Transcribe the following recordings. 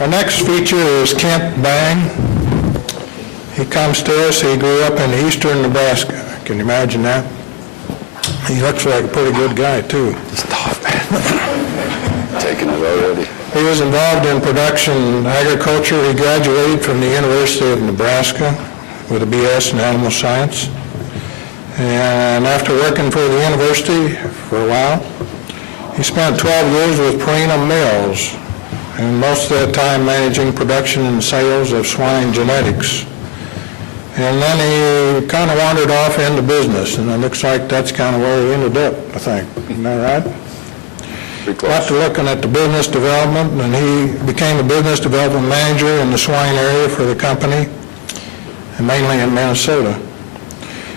Our next feature is Kent Bang. He comes to us. He grew up in eastern Nebraska. Can you imagine that? He looks like a pretty good guy, too. It's tough, man. Taking it already. He was involved in production agriculture. He graduated from the University of Nebraska with a BS in animal science. And after working for the university for a while, he spent 12 years with Purina Mills, and most of that time managing production and sales of swine genetics. And then he kind of wandered off into business, and it looks like that's kind of where he ended up, I think. Isn't that right? After looking at the business development, and he became a business development manager in the swine area for the company, and mainly in Minnesota.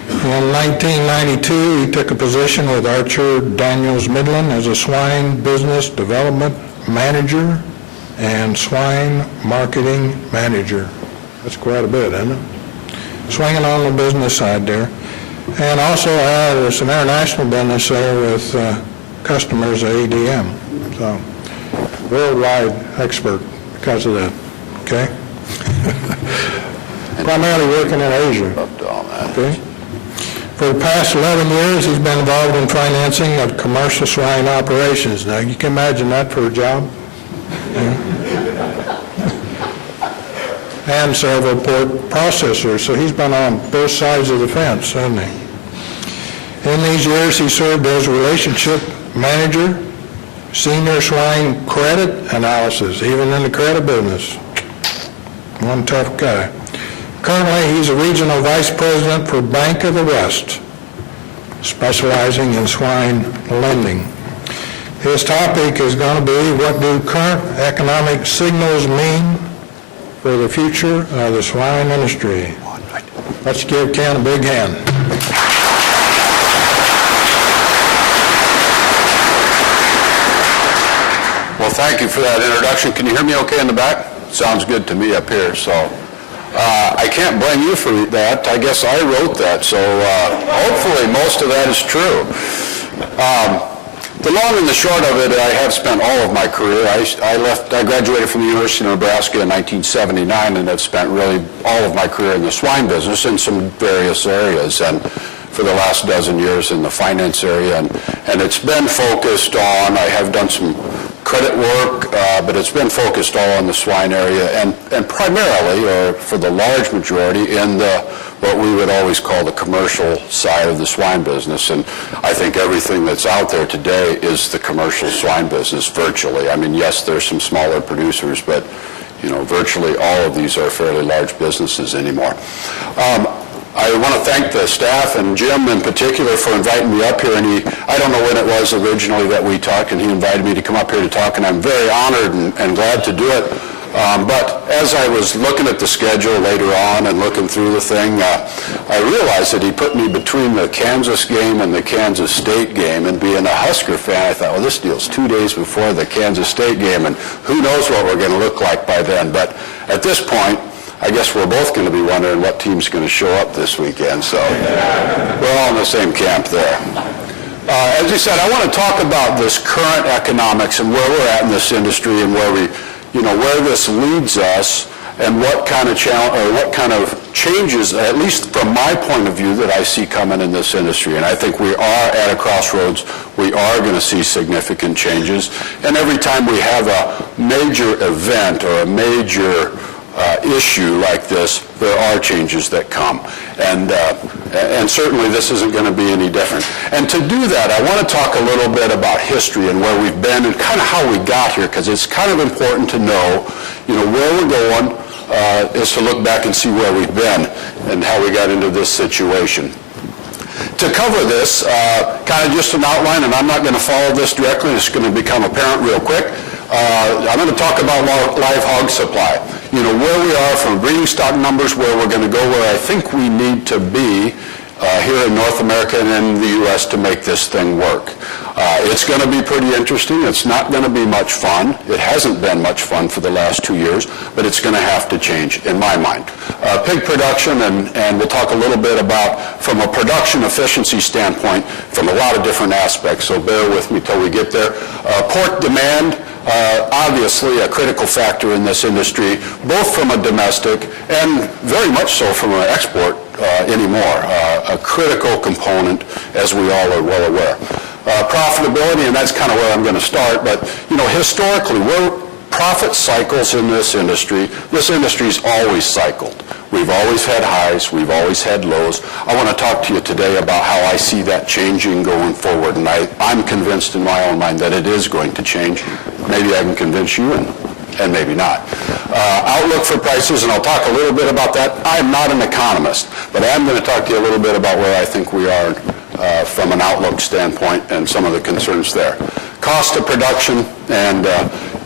In 1992, he took a position with Archer Daniels Midland as a swine business development manager and swine marketing manager. That's quite a bit, isn't it? Swinging on the business side there. And also had some international business there with customers at ADM. So, worldwide expert because of that, okay? Primarily working in Asia, okay? For the past 11 years, he's been involved in financing of commercial swine operations. Now, you can imagine that for a job? Yeah. And several pork processors, so he's been on both sides of the fence, hasn't he? In these years, he served as relationship manager, senior swine credit analysis, even in the credit business. One tough guy. Currently, he's a regional vice president for Bank of the West, specializing in swine lending. His topic is going to be, what do current economic signals mean for the future of the swine industry? Let's give Ken a big hand. Well, thank you for that introduction. Can you hear me okay in the back? Sounds good to me up here, so. I can't blame you for that. I guess I wrote that, so hopefully most of that is true. The long and the short of it, I have spent all of my career. I graduated from the University of Nebraska in 1979, and have spent really all of my career in the swine business in some various areas, and for the last dozen years in the finance area, and it's been focused on, I have done some credit work, but it's been focused all on the swine area, and primarily, or for the large majority, in the what we would always call the commercial side of the swine business. And I think everything that's out there today is the commercial swine business, virtually. I mean, yes, there's some smaller producers, but virtually all of these are fairly large businesses anymore. I want to thank the staff and Jim in particular for inviting me up here. And I don't know when it was originally that we talked, and he invited me to come up here to talk, and I'm very honored and glad to do it. But as I was looking at the schedule later on and looking through the thing, I realized that he put me between the Kansas game and the Kansas State game, and being a Husker fan, I thought, well, this deal's 2 days before the Kansas State game, and who knows what we're going to look like by then. But at this point, I guess we're both going to be wondering what team's going to show up this weekend, so we're all in the same camp there. As you said, I want to talk about this current economics and where we're at in this industry, and where where this leads us, and what kind of changes, at least from my point of view, that I see coming in this industry. And I think we are at a crossroads. We are going to see significant changes, and every time we have a major event or a major issue like this, there are changes that come, and certainly this isn't going to be any different. And to do that, I want to talk a little bit about history and where we've been and kind of how we got here, because it's kind of important to know, where we're going, is to look back and see where we've been and how we got into this situation. To cover this, kind of just an outline, and I'm not going to follow this directly, it's going to become apparent real quick. I'm going to talk about live hog supply. Where we are from breeding stock numbers, where we're going to go, where I think we need to be here in North America and in the U.S. to make this thing work. It's going to be pretty interesting. It's not going to be much fun. It hasn't been much fun for the last 2 years, but it's going to have to change, in my mind. Pig production, and we'll talk a little bit about, from a production efficiency standpoint, from a lot of different aspects, so bear with me till we get there. Pork demand, obviously a critical factor in this industry, both from a domestic and very much so from an export anymore, a critical component, as we all are well aware. Profitability, and that's kind of where I'm going to start, but historically, profit cycles in this industry's always cycled. We've always had highs, we've always had lows. I want to talk to you today about how I see that changing going forward, and I'm convinced in my own mind that it is going to change. Maybe I can convince you, and maybe not. Outlook for prices, and I'll talk a little bit about that. I'm not an economist, but I am going to talk to you a little bit about where I think we are from an outlook standpoint and some of the concerns there. Cost of production, and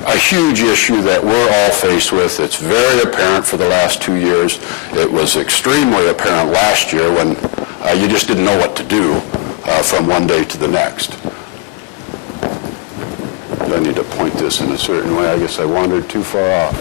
a huge issue that we're all faced with. It's very apparent for the last 2 years. It was extremely apparent last year when you just didn't know what to do from one day to the next. I need to point this in a certain way. I guess I wandered too far off.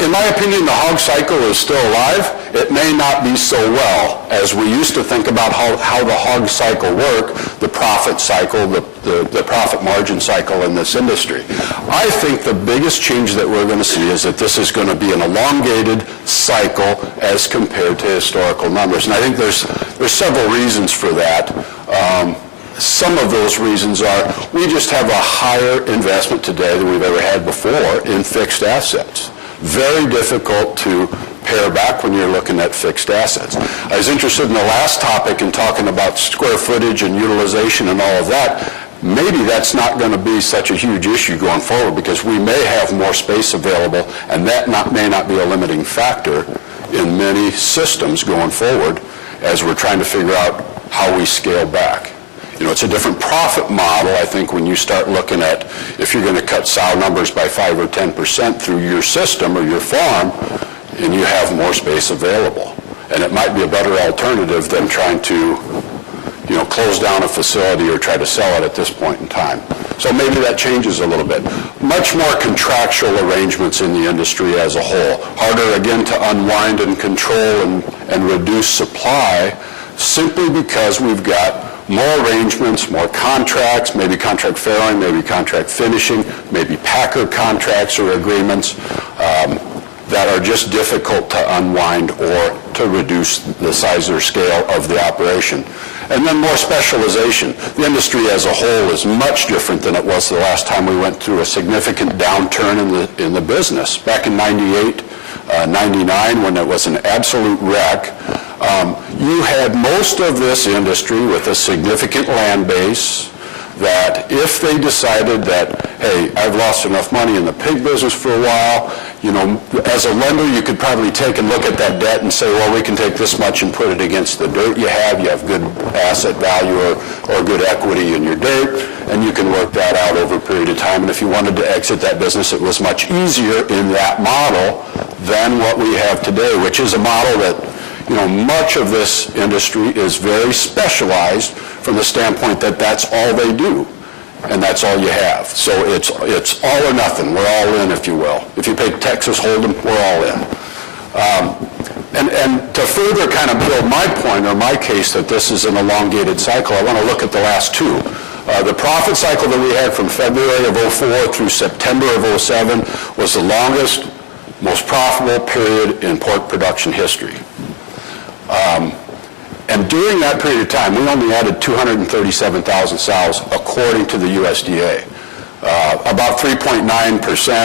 In my opinion, the hog cycle is still alive. It may not be so well as we used to think about how the hog cycle worked, the profit cycle, the profit margin cycle in this industry. I think the biggest change that we're going to see is that this is going to be an elongated cycle as compared to historical numbers. And I think there's several reasons for that. Some of those reasons are we just have a higher investment today than we've ever had before in fixed assets. Very difficult to pare back when you're looking at fixed assets. I was interested in the last topic in talking about square footage and utilization and all of that. Maybe that's not going to be such a huge issue going forward because we may have more space available, and that may not be a limiting factor in many systems going forward as we're trying to figure out how we scale back. It's a different profit model, I think, when you start looking at if you're going to cut sow numbers by 5 or 10% through your system or your farm, and you have more space available. And it might be a better alternative than trying to, close down a facility or try to sell it at this point in time. So maybe that changes a little bit. Much more contractual arrangements in the industry as a whole. Harder, again, to unwind and control and reduce supply simply because we've got more arrangements, more contracts, maybe contract farrowing, maybe contract finishing, maybe packer contracts or agreements that are just difficult to unwind or to reduce the size or scale of the operation. And then more specialization. The industry as a whole is much different than it was the last time we went through a significant downturn in the business. Back in 98, 99, when it was an absolute wreck, you had most of this industry with a significant land base that if they decided that, hey, I've lost enough money in the pig business for a while, as a lender, you could probably take and look at that debt and say, well, we can take this much and put it against the dirt you have good asset value or good equity in your dirt, and you can work that out over a period of time. And if you wanted to exit that business, it was much easier in that model than what we have today, which is a model that much of this industry is very specialized from the standpoint that that's all they do, and that's all you have. So it's all or nothing. We're all in, if you will. If you pay Texas Hold'em, we're all in. And to further kind of build my point or my case that this is an elongated cycle, I want to look at the last two. The profit cycle that we had from February of 04 through September of 07 was the longest, most profitable period in pork production history. And during that period of time, we only added 237,000 sows according to the USDA. About 3.9%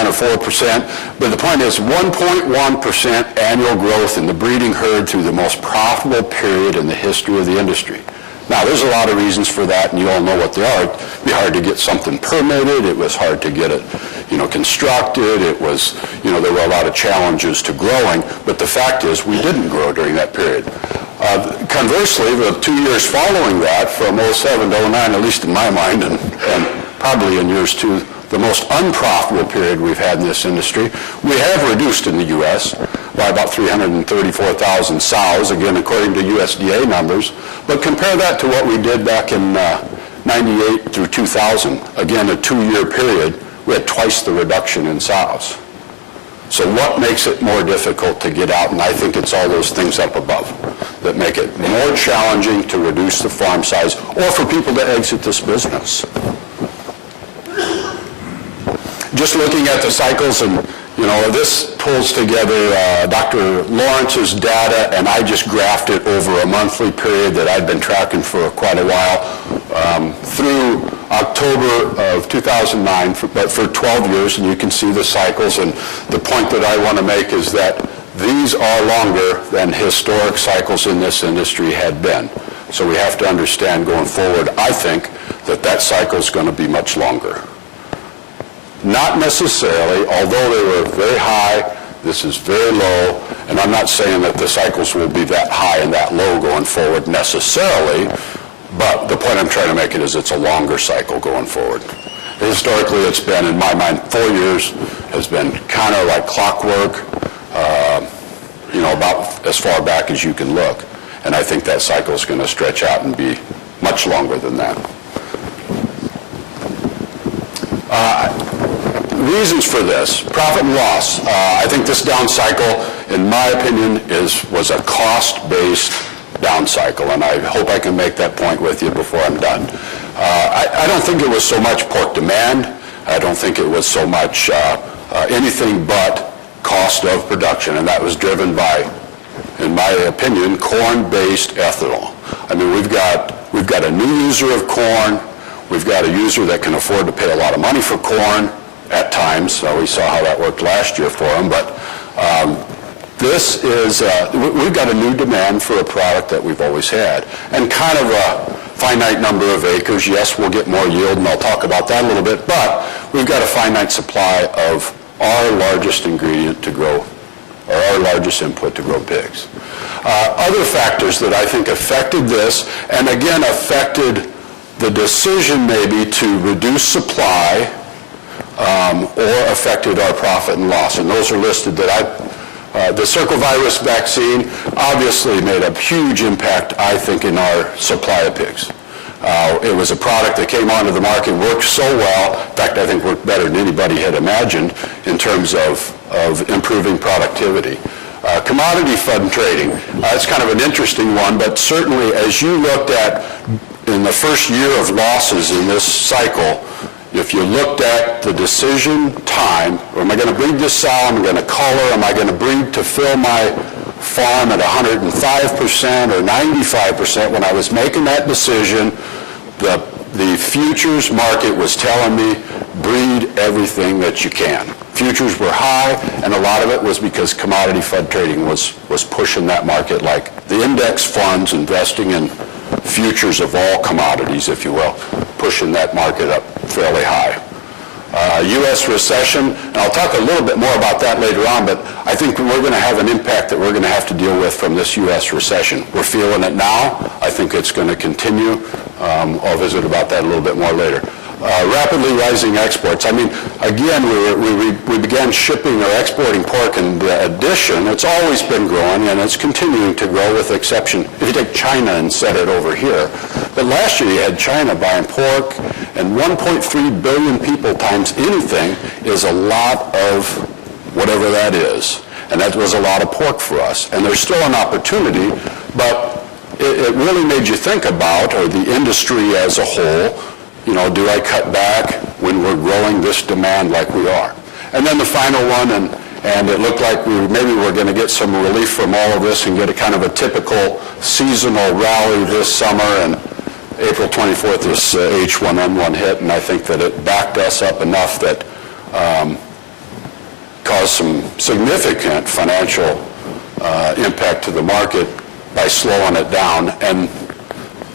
or 4%, but the point is 1.1% annual growth in the breeding herd through the most profitable period in the history of the industry. Now, there's a lot of reasons for that, and you all know what they are. It'd be hard to get something permitted. It was hard to get it, constructed. It was, there were a lot of challenges to growing, but the fact is we didn't grow during that period. Conversely, the 2 years following that, from 07 to 09, at least in my mind, and probably in yours too, the most unprofitable period we've had in this industry, we have reduced in the U.S. by about 334,000 sows, again, according to USDA numbers. But compare that to what we did back in 98 through 2000, again, a 2-year period, we had twice the reduction in sows. So what makes it more difficult to get out? And I think it's all those things up above that make it more challenging to reduce the farm size or for people to exit this business. just looking at the cycles, and this pulls together Dr. Lawrence's data, and I just graphed it over a monthly period that I'd been tracking for quite a while, through October of 2009, but for 12 years, and you can see the cycles. And the point that I want to make is that these are longer than historic cycles in this industry had been. So we have to understand going forward, I think, that cycle is going to be much longer. Not necessarily, although they were very high, this is very low, and I'm not saying that the cycles will be that high and that low going forward necessarily, but the point I'm trying to make it is it's a longer cycle going forward. Historically, it's been, in my mind, 4 years has been kind of like clockwork, about as far back as you can look. And I think that cycle is going to stretch out and be much longer than that. Reasons for this, profit and loss. I think this down cycle, in my opinion, was a cost-based down cycle, and I hope I can make that point with you before I'm done. I don't think it was so much pork demand. I don't think it was so much anything but cost of production, and that was driven by, in my opinion, corn-based ethanol. I mean, we've got a new user of corn. We've got a user that can afford to pay a lot of money for corn at times. So we saw how that worked last year for them. But this is, we've got a new demand for a product that we've always had. And kind of a finite number of acres. Yes, we'll get more yield, and I'll talk about that a little bit. But we've got a finite supply of our largest ingredient to grow, or our largest input to grow pigs. Other factors that I think affected this, and again affected the decision maybe to reduce supply or affected our profit and loss. And those are listed that the circovirus vaccine obviously made a huge impact, I think, in our supply of pigs. It was a product that came onto the market, worked so well. In fact, I think worked better than anybody had imagined in terms of improving productivity. Commodity fund trading, it's kind of an interesting one, but certainly as you looked at in the first year of losses in this cycle, if you looked at the decision time, am I going to breed this sow, am I going to color, am I going to breed to fill my farm at 105% or 95%, when I was making that decision, the futures market was telling me, breed everything that you can. Futures were high, and a lot of it was because commodity fund trading was pushing that market, like the index funds investing in futures of all commodities, if you will, pushing that market up fairly high. U.S. recession, and I'll talk a little bit more about that later on, but I think we're going to have an impact that we're going to have to deal with from this U.S. recession. We're feeling it now. I think it's going to continue. I'll visit about that a little bit more later. Rapidly rising exports. I mean, again, we began shipping or exporting pork, and the addition, it's always been growing, and it's continuing to grow, with exception, if you take China and set it over here. But last year you had China buying pork, and 1.3 billion people times anything is a lot of whatever that is. And that was a lot of pork for us. And there's still an opportunity, but it really made you think about, or the industry as a whole, do I cut back when we're growing this demand like we are? And then the final one, and it looked like maybe we're going to get some relief from all of this and get a kind of a typical seasonal rally this summer, and April 24th, this H1N1 hit, and I think that it backed us up enough that caused some significant financial impact to the market by slowing it down, and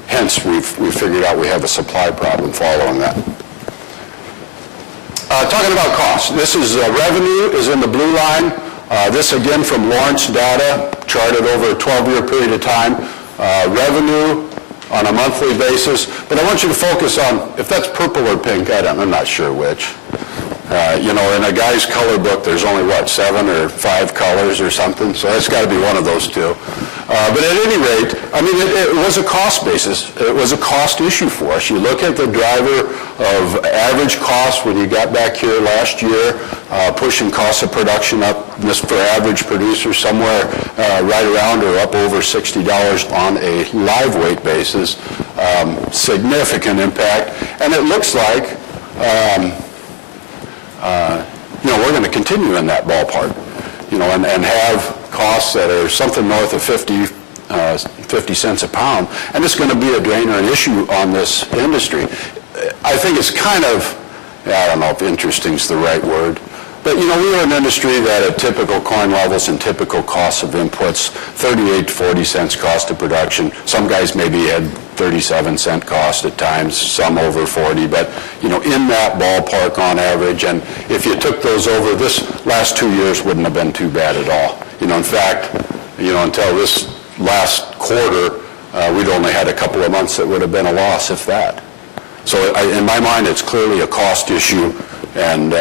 hence we've figured out we have a supply problem following that. Talking about costs, this is revenue is in the blue line. This again from Lawrence data, charted over a 12-year period of time. Revenue on a monthly basis, but I want you to focus on, if that's purple or pink, I'm not sure which. In a guy's color book, there's only, 7 or 5 colors or something, so it's got to be one of those two. But at any rate, it was a cost basis. It was a cost issue for us. You look at the driver of average cost when you got back here last year, pushing costs of production up, this for average producer, somewhere right around or up over $60 on a live weight basis. Significant impact. And it looks like we're going to continue in that ballpark, and have costs that are something north of 50 cents a pound, and it's going to be a drain or an issue on this industry. I think it's kind of, I don't know if interesting is the right word, but we're an industry that at typical corn levels and typical costs of inputs, 38 to 40 cents cost of production. Some guys maybe had 37-cent cost at times, some over 40, but in that ballpark on average. And if you took those over, this last 2 years wouldn't have been too bad at all. In fact, until this last quarter, we'd only had a couple of months that would have been a loss, if that. So in my mind, it's clearly a cost issue, and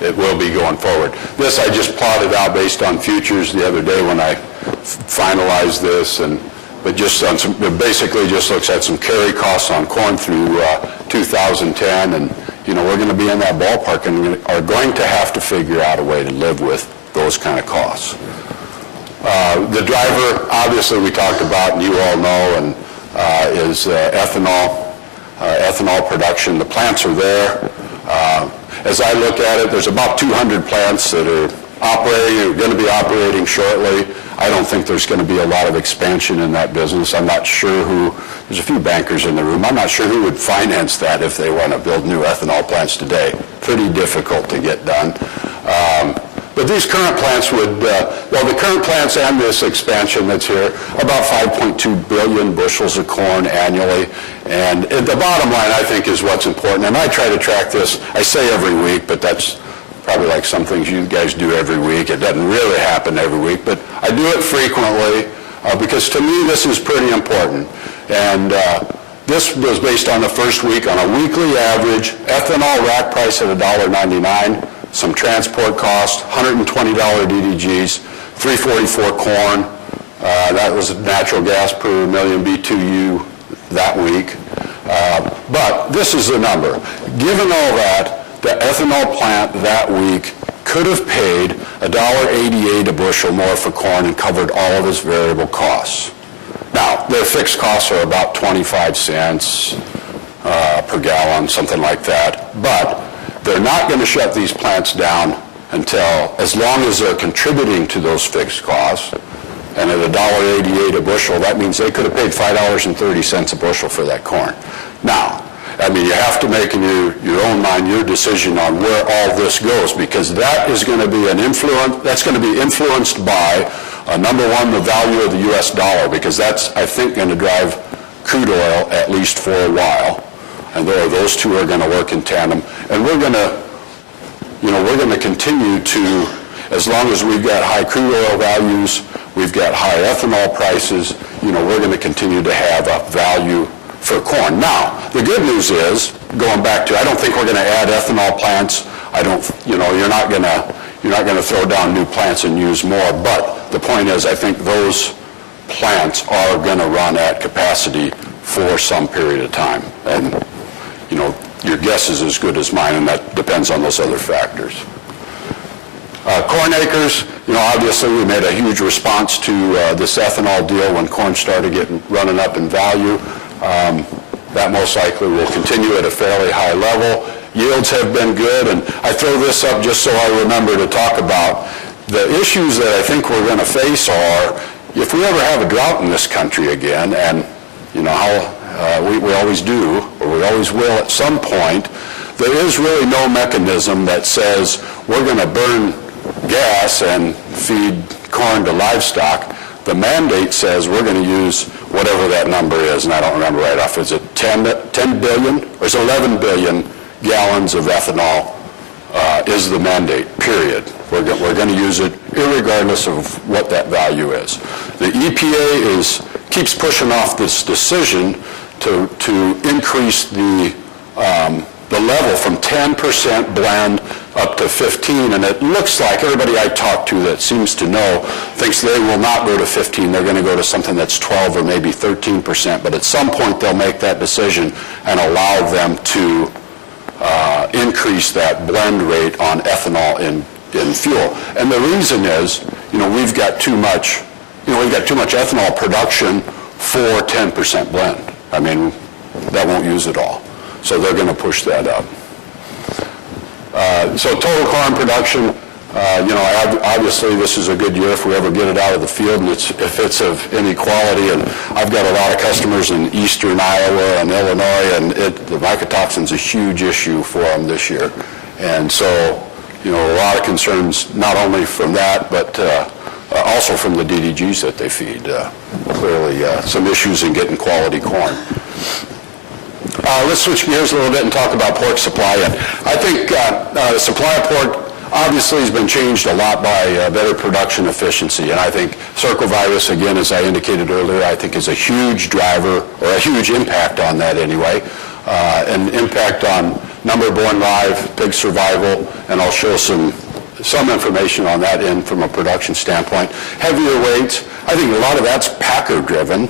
it will be going forward. This I just plotted out based on futures the other day when I finalized this, but just on some, it basically just looks at some carry costs on corn through 2010, and we're going to be in that ballpark and are going to have to figure out a way to live with those kind of costs. The driver, obviously, we talked about, and you all know, and is ethanol production. The plants are there. As I look at it, there's about 200 plants that are operating, or going to be operating shortly. I don't think there's going to be a lot of expansion in that business. I'm not sure there's a few bankers in the room, I'm not sure who would finance that if they want to build new ethanol plants today. Pretty difficult to get done. But these current plants would, the current plants and this expansion that's here, about 5.2 billion bushels of corn annually. And the bottom line, I think, is what's important. And I try to track this, I say every week, but that's probably like some things you guys do every week. It doesn't really happen every week, but I do it frequently because to me this is pretty important. And this was based on the first week on a weekly average ethanol rack price at $1.99. Some transport cost, $120 DDGs, $3.44 corn. That was natural gas per million BTU that week. But this is the number. Given all that, the ethanol plant that week could have paid $1.88 a bushel more for corn and covered all of its variable costs. Now, their fixed costs are about 25 cents per gallon, something like that. But they're not going to shut these plants down until, as long as they're contributing to those fixed costs, and at $1.88 a bushel, that means they could have paid $5.30 a bushel for that corn. Now, you have to make in your own mind your decision on where all this goes, because that is going to be that's going to be influenced by, number one, the value of the U.S. dollar, because that's, I think, going to drive crude oil at least for a while. And those two are going to work in tandem. And we're going to continue to, as long as we've got high crude oil values, we've got high ethanol prices, we're going to continue to have a value for corn. Now, the good news is, going back to, I don't think we're going to add ethanol plants. You're not going to throw down new plants and use more. But the point is, I think those plants are going to run at capacity for some period of time. And your guess is as good as mine, and that depends on those other factors. Corn acres, obviously we made a huge response to this ethanol deal when corn started running up in value. That most likely will continue at a fairly high level. Yields have been good, and I throw this up just so I remember to talk about the issues that I think we're going to face are, if we ever have a drought in this country again, and we always do, or we always will at some point, there is really no mechanism that says we're going to burn gas and feed corn to livestock. The mandate says we're going to use whatever that number is, and I don't remember right off. Is it 10 billion or is it 11 billion gallons of ethanol is the mandate, period. We're going to use it irregardless of what that value is. The EPA keeps pushing off this decision to increase the level from 10% blend up to 15, and it looks like everybody I talk to that seems to know thinks they will not go to 15. They're going to go to something that's 12 or maybe 13%, but at some point they'll make that decision and allow them to increase that blend rate on ethanol in fuel. And the reason is, we've got too much ethanol production for 10% blend. That won't use it all. So they're going to push that up. So total corn production, obviously this is a good year if we ever get it out of the field and if it's of any quality. And I've got a lot of customers in eastern Iowa and Illinois, and the mycotoxin's a huge issue for them this year. And so, a lot of concerns not only from that, but also from the DDGs that they feed. Clearly, some issues in getting quality corn. Let's switch gears a little bit and talk about pork supply. And I think the supply of pork obviously has been changed a lot by better production efficiency. And I think circovirus, again, as I indicated earlier, I think is a huge driver, or a huge impact on that anyway. An impact on number born live, pig survival, and I'll show some information on that from a production standpoint. Heavier weights, I think a lot of that's packer driven.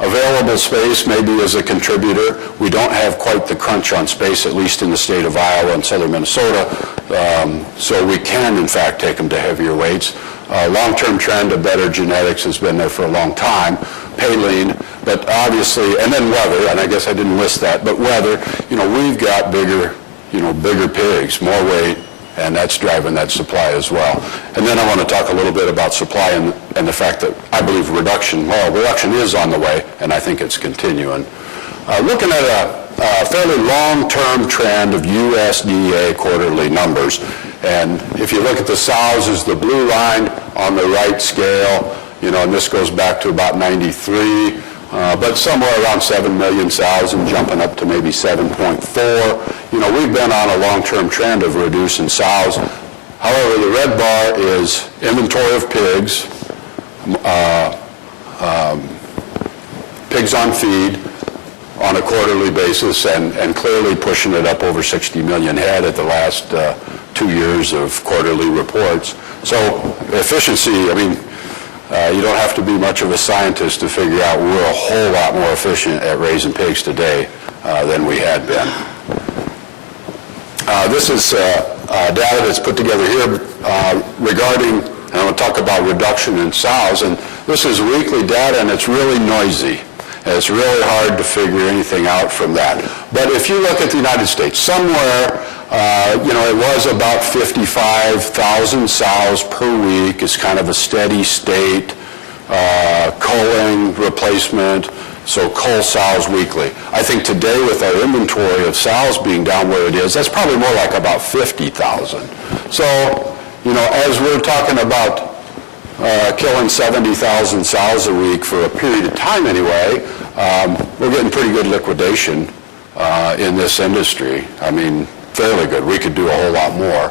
Available space maybe is a contributor. We don't have quite the crunch on space, at least in the state of Iowa and southern Minnesota, so we can in fact take them to heavier weights. Long-term trend of better genetics has been there for a long time. Pay lean, but obviously, and then weather, and I guess I didn't list that, but weather, we've got bigger pigs, more weight, and that's driving that supply as well. And then I want to talk a little bit about supply and the fact that I believe reduction is on the way, and I think it's continuing. Looking at a fairly long-term trend of USDA quarterly numbers, and if you look at the sows as the blue line on the right scale, and this goes back to about 93, but somewhere around 7 million sows and jumping up to maybe 7.4. We've been on a long-term trend of reducing sows. However, the red bar is inventory of pigs, pigs on feed on a quarterly basis, and clearly pushing it up over 60 million head at the last 2 years of quarterly reports. So efficiency, you don't have to be much of a scientist to figure out we're a whole lot more efficient at raising pigs today than we had been. This is data that's put together here regarding, and I'm going to talk about reduction in sows, and this is weekly data, and it's really noisy. And it's really hard to figure anything out from that. But if you look at the United States, somewhere, it was about 55,000 sows per week. It's kind of a steady state, culling replacement, so cull sows weekly. I think today with our inventory of sows being down where it is, that's probably more like about 50,000. So, as we're talking about killing 70,000 sows a week for a period of time anyway, we're getting pretty good liquidation in this industry. Fairly good. We could do a whole lot more.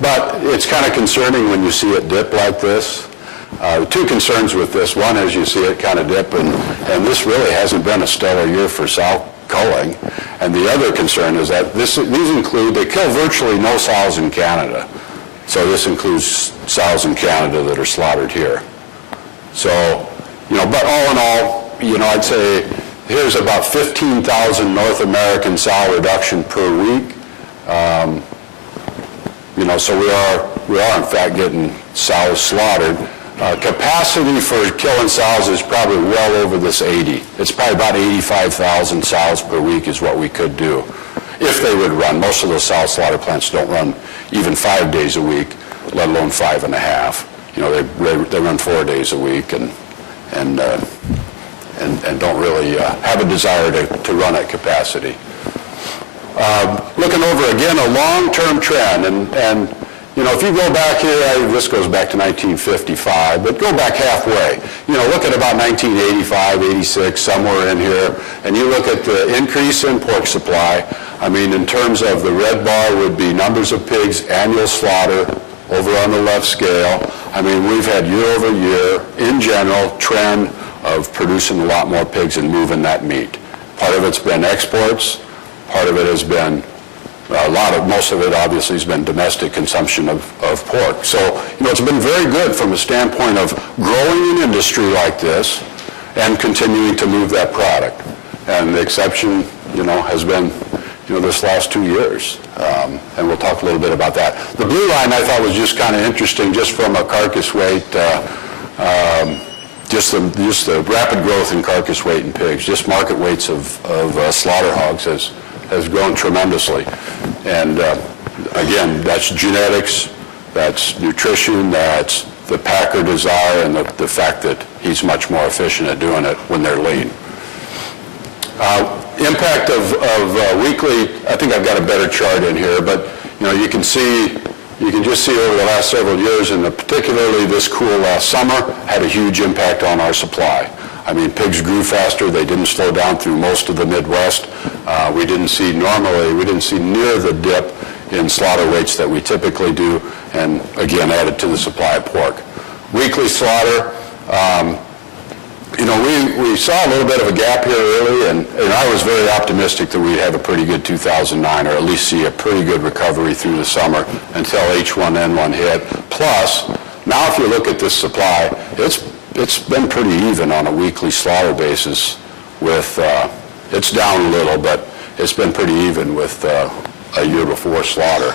But it's kind of concerning when you see it dip like this. Two concerns with this. One is you see it kind of dip, and this really hasn't been a stellar year for sow culling. And the other concern is that they kill virtually no sows in Canada. So this includes sows in Canada that are slaughtered here. So, but all in all, I'd say here's about 15,000 North American sow reduction per week. So we are in fact getting sows slaughtered. Capacity for killing sows is probably well over this 80. It's probably about 85,000 sows per week is what we could do if they would run. Most of those sow slaughter plants don't run even 5 days a week, let alone 5.5. They run 4 days a week and don't really have a desire to run at capacity. Looking over again a long-term trend, and if you go back here, this goes back to 1955, but go back halfway. Look at about 1985, 86, somewhere in here, and you look at the increase in pork supply. In terms of the red bar would be numbers of pigs, annual slaughter, over on the left scale. We've had year over year, in general, trend of producing a lot more pigs and moving that meat. Part of it's been exports, part of it has been most of it obviously has been domestic consumption of pork. So, it's been very good from a standpoint of growing an industry like this and continuing to move that product. And the exception, has been, this last 2 years. And we'll talk a little bit about that. The blue line I thought was just kind of interesting just from a carcass weight, just the rapid growth in carcass weight in pigs, just market weights of slaughter hogs has has grown tremendously. And again, that's genetics, that's nutrition, that's the packer desire, and the fact that he's much more efficient at doing it when they're lean. Impact of weekly, I think I've got a better chart in here, but you can just see over the last several years, and particularly this cool last summer, had a huge impact on our supply. I mean, pigs grew faster. They didn't slow down through most of the Midwest. We didn't see near the dip in slaughter weights that we typically do, and again, added to the supply of pork. Weekly slaughter, we saw a little bit of a gap here early, and I was very optimistic that we'd have a pretty good 2009, or at least see a pretty good recovery through the summer until H1N1 hit. Plus, now if you look at this supply, it's been pretty even on a weekly slaughter basis with, it's down a little, but it's been pretty even with a year before slaughter.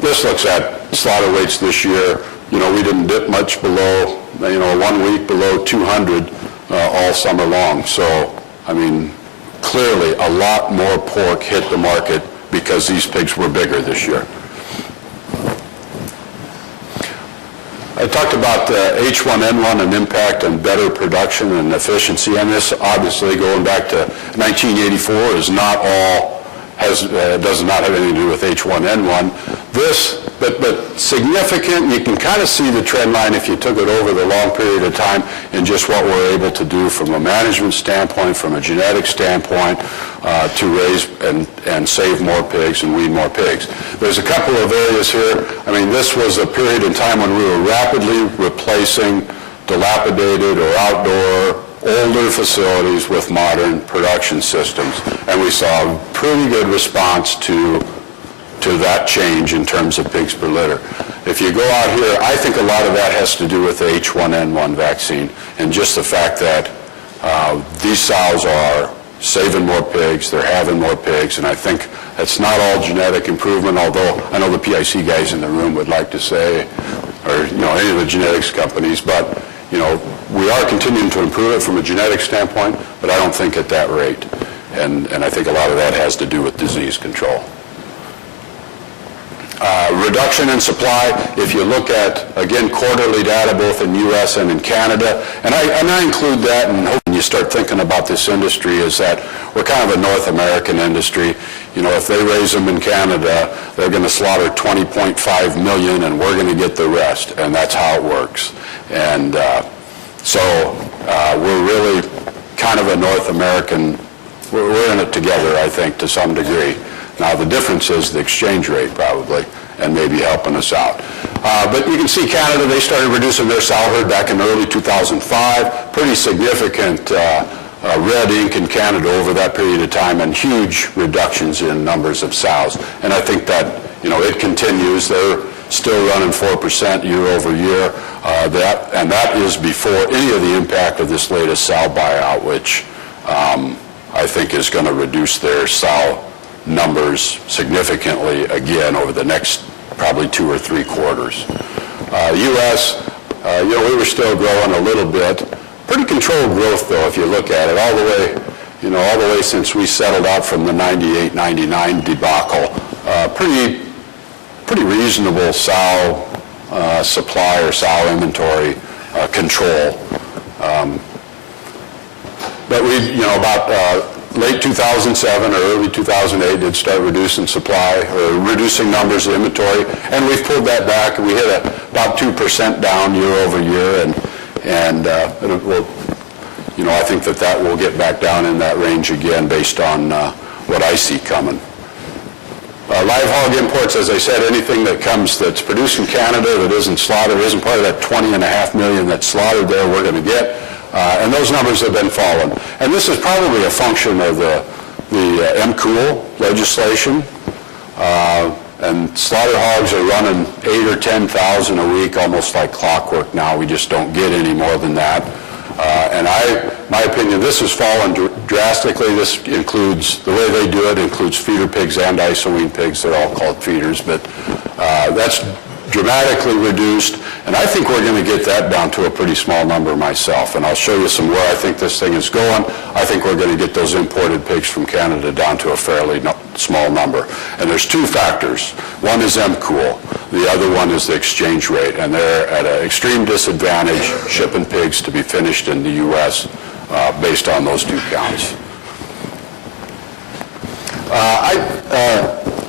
This looks at slaughter weights this year. We didn't dip much below, 1 week below 200 all summer long. So, I mean, clearly a lot more pork hit the market because these pigs were bigger this year. I talked about H1N1 and impact on better production and efficiency, and this obviously going back to 1984 does not have anything to do with H1N1. But significant, you can kind of see the trend line if you took it over the long period of time and just what we're able to do from a management standpoint, from a genetic standpoint, to raise and save more pigs and wean more pigs. There's a couple of areas here. I mean, this was a period in time when we were rapidly replacing dilapidated or outdoor older facilities with modern production systems, and we saw a pretty good response to that change in terms of pigs per litter. If you go out here, I think a lot of that has to do with the H1N1 vaccine and just the fact that these sows are saving more pigs, they're having more pigs, and I think that's not all genetic improvement, although I know the PIC guys in the room would like to say, or any of the genetics companies, but we are continuing to improve it from a genetic standpoint, but I don't think at that rate. And I think a lot of that has to do with disease control. Reduction in supply, if you look at, again, quarterly data both in U.S. and in Canada, and I include that, and when you start thinking about this industry, is that we're kind of a North American industry. If they raise them in Canada, they're going to slaughter 20.5 million, and we're going to get the rest, and that's how it works. And so we're really kind of a North American, we're in it together, I think, to some degree. Now, the difference is the exchange rate, probably, and maybe helping us out. But you can see Canada, they started reducing their sow herd back in early 2005. Pretty significant red ink in Canada over that period of time, and huge reductions in numbers of sows. And I think that, it continues. They're still running 4% year over year. And that is before any of the impact of this latest sow buyout, which I think is going to reduce their sow numbers significantly again over the next probably 2 or 3 quarters. U.S., we were still growing a little bit. Pretty controlled growth, though, if you look at it, all the way since we settled out from the 98-99 debacle. Pretty reasonable sow supply or sow inventory control. But we, about late 2007 or early 2008 did start reducing supply or reducing numbers of inventory, and we've pulled that back. We hit about 2% down year over year, and it will, I think that will get back down in that range again based on what I see coming. Live hog imports, as I said, anything that's produced in Canada that isn't slaughtered, isn't part of that 20.5 million that's slaughtered there, we're going to get. And those numbers have been falling. And this is probably a function of the MCOOL legislation. And slaughter hogs are running 8,000 or 10,000 a week, almost like clockwork now. We just don't get any more than that. And my opinion, this has fallen drastically. This includes, the way they do it includes feeder pigs and iso-wean pigs. They're all called feeders, but that's dramatically reduced, and I think we're going to get that down to a pretty small number myself, and I'll show you where I think this thing is going. I think we're going to get those imported pigs from Canada down to a fairly small number. And there's two factors. One is MCOOL. The other one is the exchange rate. And they're at an extreme disadvantage shipping pigs to be finished in the U.S. Based on those two counts.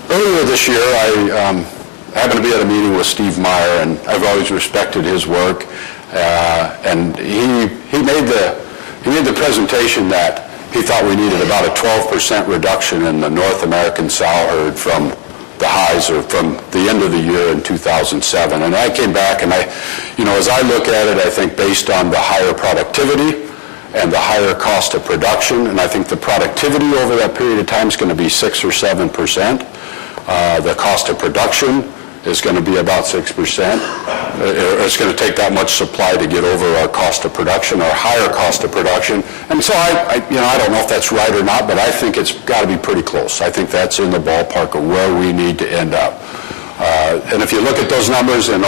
Earlier this year, I happened to be at a meeting with Steve Meyer, and I've always respected his work. And he made the presentation that he thought we needed about a 12% reduction in the North American sow herd from the highs or from the end of the year in 2007. And I came back and as I look at it, I think based on the higher productivity and the higher cost of production, and I think the productivity over that period of time is going to be 6 or 7%. The cost of production is going to be about 6%. It's going to take that much supply to get over our cost of production, our higher cost of production. And so I don't know if that's right or not, but I think it's got to be pretty close. I think that's in the ballpark of where we need to end up. And if you look at those numbers in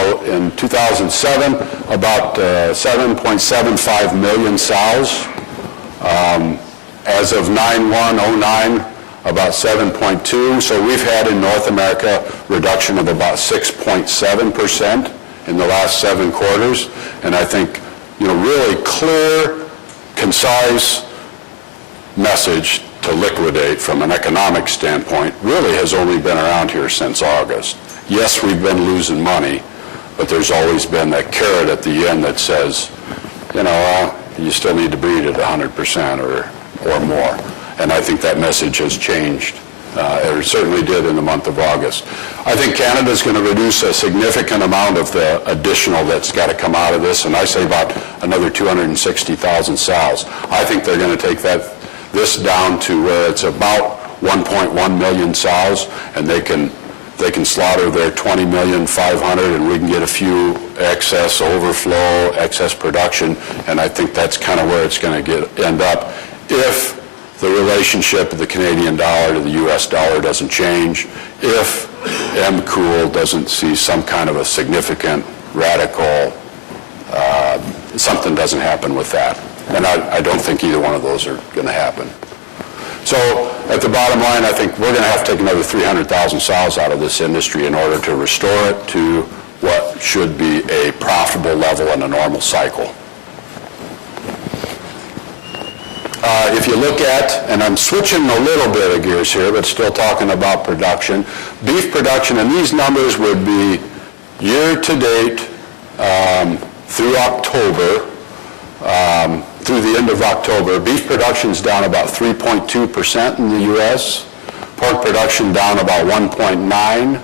2007, about 7.75 million sows. As of 9/1/09, about 7.2. So we've had in North America reduction of about 6.7% in the last 7 quarters. And I think, really clear, concise message to liquidate from an economic standpoint really has only been around here since August. Yes, we've been losing money, but there's always been that carrot at the end that says, you still need to breed at 100% or more. And I think that message has changed. It certainly did in the month of August. I think Canada's going to reduce a significant amount of the additional that's got to come out of this, and I say about another 260,000 sows. I think they're going to take this down to where it's about 1.1 million sows, and they can slaughter their 20,500,000, and we can get a few excess overflow, excess production, and I think that's kind of where it's going to end up if the relationship of the Canadian dollar to the U.S. dollar doesn't change, if MCOOL doesn't see some kind of a significant radical, something doesn't happen with that. And I don't think either one of those are going to happen. So at the bottom line, I think we're going to have to take another 300,000 sows out of this industry in order to restore it to what should be a profitable level in a normal cycle. If you look at, and I'm switching a little bit of gears here, but still talking about production, beef production, and these numbers would be year-to-date through October, through the end of October. Beef production is down about 3.2% in the U.S., pork production down about 1.9%,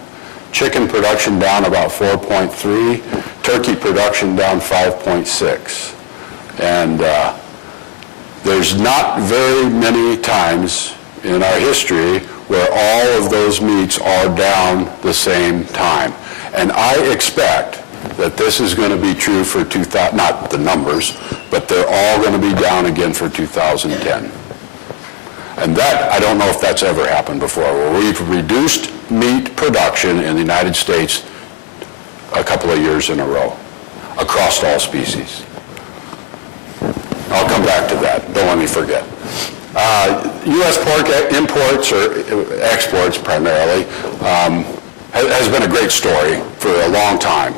chicken production down about 4.3%, turkey production down 5.6%. And there's not very many times in our history where all of those meats are down the same time. And I expect that this is going to be true for not the numbers, but they're all going to be down again for 2010. And that, I don't know if that's ever happened before, where we've reduced meat production in the United States a couple of years in a row, across all species. I'll come back to that. Don't let me forget. U.S. pork imports, or exports primarily, has been a great story for a long time.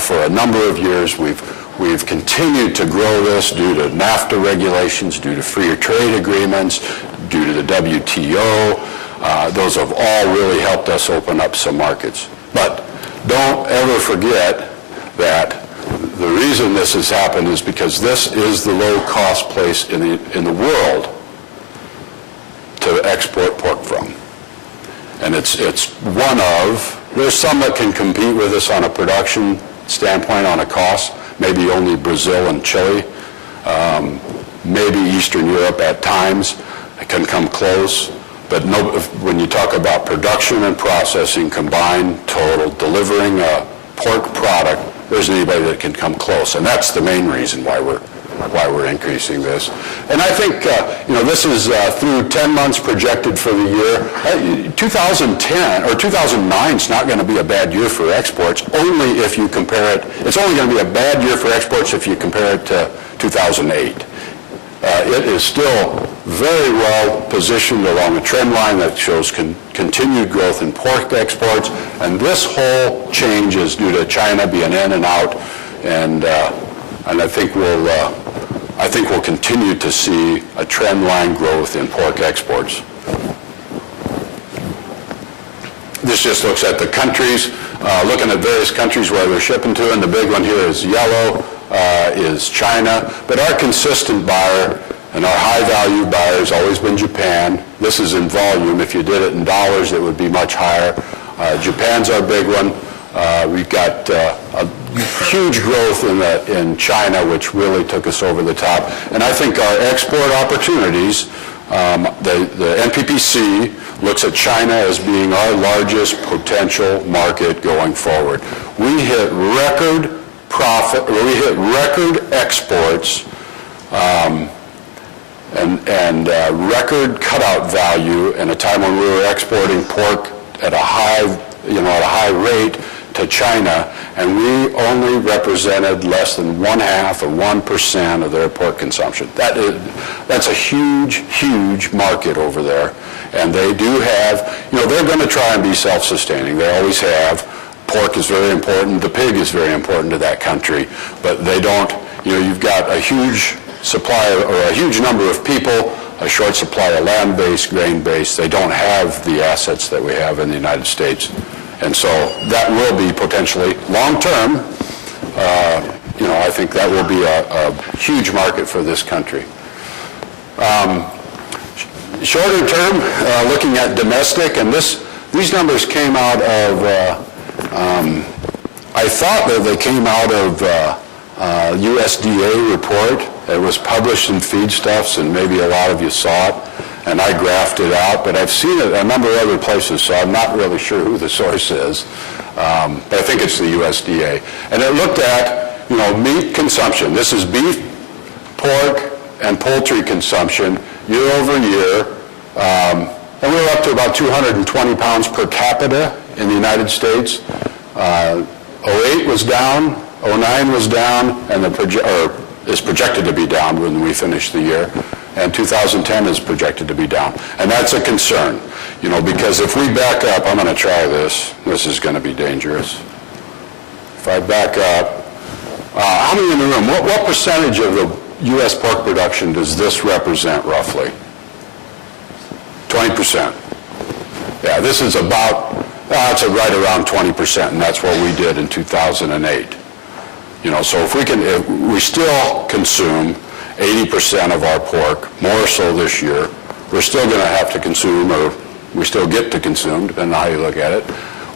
For a number of years, we've continued to grow this due to NAFTA regulations, due to freer trade agreements, due to the WTO. Those have all really helped us open up some markets. But don't ever forget that the reason this has happened is because this is the low-cost place in the world to export pork from. And it's one of, there's some that can compete with us on a production standpoint, on a cost, maybe only Brazil and Chile, maybe Eastern Europe at times. It can come close, but when you talk about production and processing combined, total, delivering a pork product, there isn't anybody that can come close, and that's the main reason why we're increasing this. And I think this is through 10 months projected for the year. 2010 or 2009 is not going to be a bad year for exports. Only if you compare it. It's only going to be a bad year for exports if you compare it to 2008. it is still very well positioned along a trend line that shows continued growth in pork exports, and this whole change is due to China being in and out, and I think we'll continue to see a trend line growth in pork exports. This just looks at the countries, looking at various countries where they're shipping to, and the big one here is yellow, is China. But our consistent buyer and our high-value buyer has always been Japan. This is in volume. If you did it in dollars, it would be much higher. Japan's our big one. We've got a huge growth in China, which really took us over the top. And I think our export opportunities, the NPPC looks at China as being our largest potential market going forward. We hit record profit, we hit record exports, and record cutout value in a time when we were exporting pork at a high rate to China, and we only represented less than 1/2 or 1% of their pork consumption. That's a huge market over there, and they do have, they're going to try and be self-sustaining. They always have. Pork is very important. The pig is very important to that country, but they don't. You've got a huge supply or a huge number of people, a short supply of land-based, grain-based. They don't have the assets that we have in the United States. And so that will be potentially long-term, I think that will be a huge market for this country. Shorter term, looking at domestic, and these numbers came out of, I thought that they came out of USDA report. It was published in Feedstuffs, and maybe a lot of you saw it, and I graphed it out, but I've seen it a number of other places, so I'm not really sure who the source is, but I think it's the USDA. And it looked at, meat consumption. This is beef, pork, and poultry consumption year over year, and we were up to about 220 pounds per capita in the United States. 08 was down, 09 was down, and is projected to be down when we finish the year, and 2010 is projected to be down. And that's a concern, because if we back up, I'm going to try this. This is going to be dangerous. If I back up, how many in the room, what percentage of the U.S. pork production does this represent roughly? 20%. Yeah, this is about, it's right around 20%, and that's what we did in 2008. So if we still consume 80% of our pork, more so this year, we're still going to have to consume, or we still get to consume, depending on how you look at it,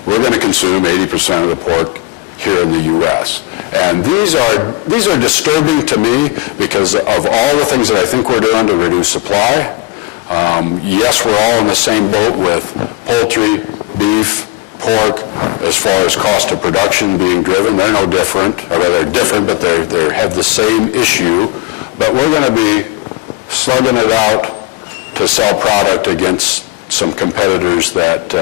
we're going to consume 80% of the pork here in the U.S. And these are disturbing to me because of all the things that I think we're doing to reduce supply. Yes, we're all in the same boat with poultry, beef, pork, as far as cost of production being driven. They're no different, or they're different, but they have the same issue. But we're going to be slugging it out to sell product against some competitors that,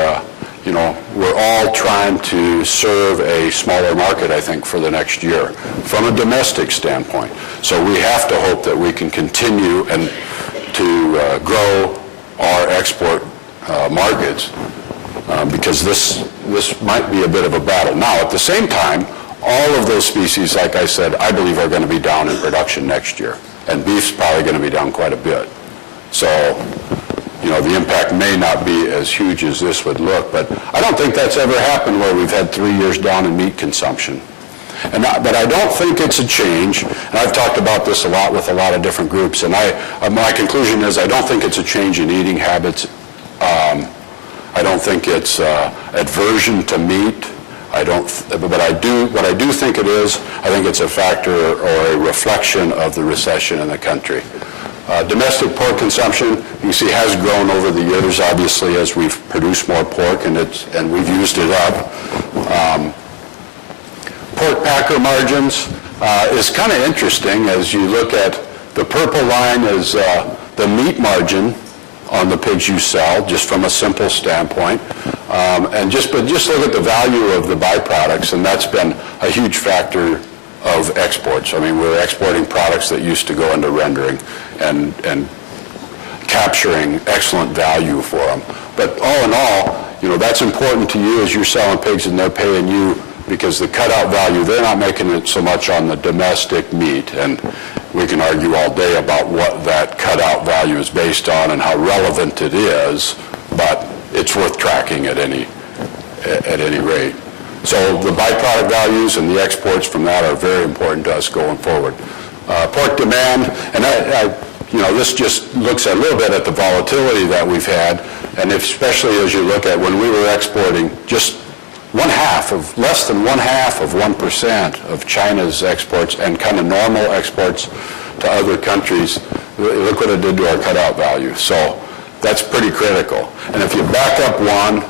we're all trying to serve a smaller market, I think, for the next year from a domestic standpoint. So we have to hope that we can continue and to grow our export markets because this might be a bit of a battle. Now, at the same time, all of those species, like I said, I believe are going to be down in production next year. And beef's probably going to be down quite a bit. So, the impact may not be as huge as this would look, but I don't think that's ever happened where we've had 3 years down in meat consumption. But I don't think it's a change, and I've talked about this a lot with a lot of different groups, and my conclusion is I don't think it's a change in eating habits. I don't think it's aversion to meat. What I do think it is, I think it's a factor or a reflection of the recession in the country. Domestic pork consumption, you can see, has grown over the years, obviously, as we've produced more pork and we've used it up. Pork packer margins is kind of interesting as you look at the purple line is the meat margin on the pigs you sell, just from a simple standpoint. But just look at the value of the byproducts, and that's been a huge factor of exports. I mean, we're exporting products that used to go into rendering and capturing excellent value for them. But all in all, you know, that's important to you as you're selling pigs and they're paying you, because the cutout value, they're not making it so much on the domestic meat. And we can argue all day about what that cutout value is based on and how relevant it is, but it's worth tracking at any rate. So the byproduct values and the exports from that are very important to us going forward. Pork demand, and you know, this just looks a little bit at the volatility that we've had, and especially as you look at when we were exporting just less than 1% of China's exports and kind of normal exports to other countries, look what it did to our cutout value. So that's pretty critical. And if you back up one,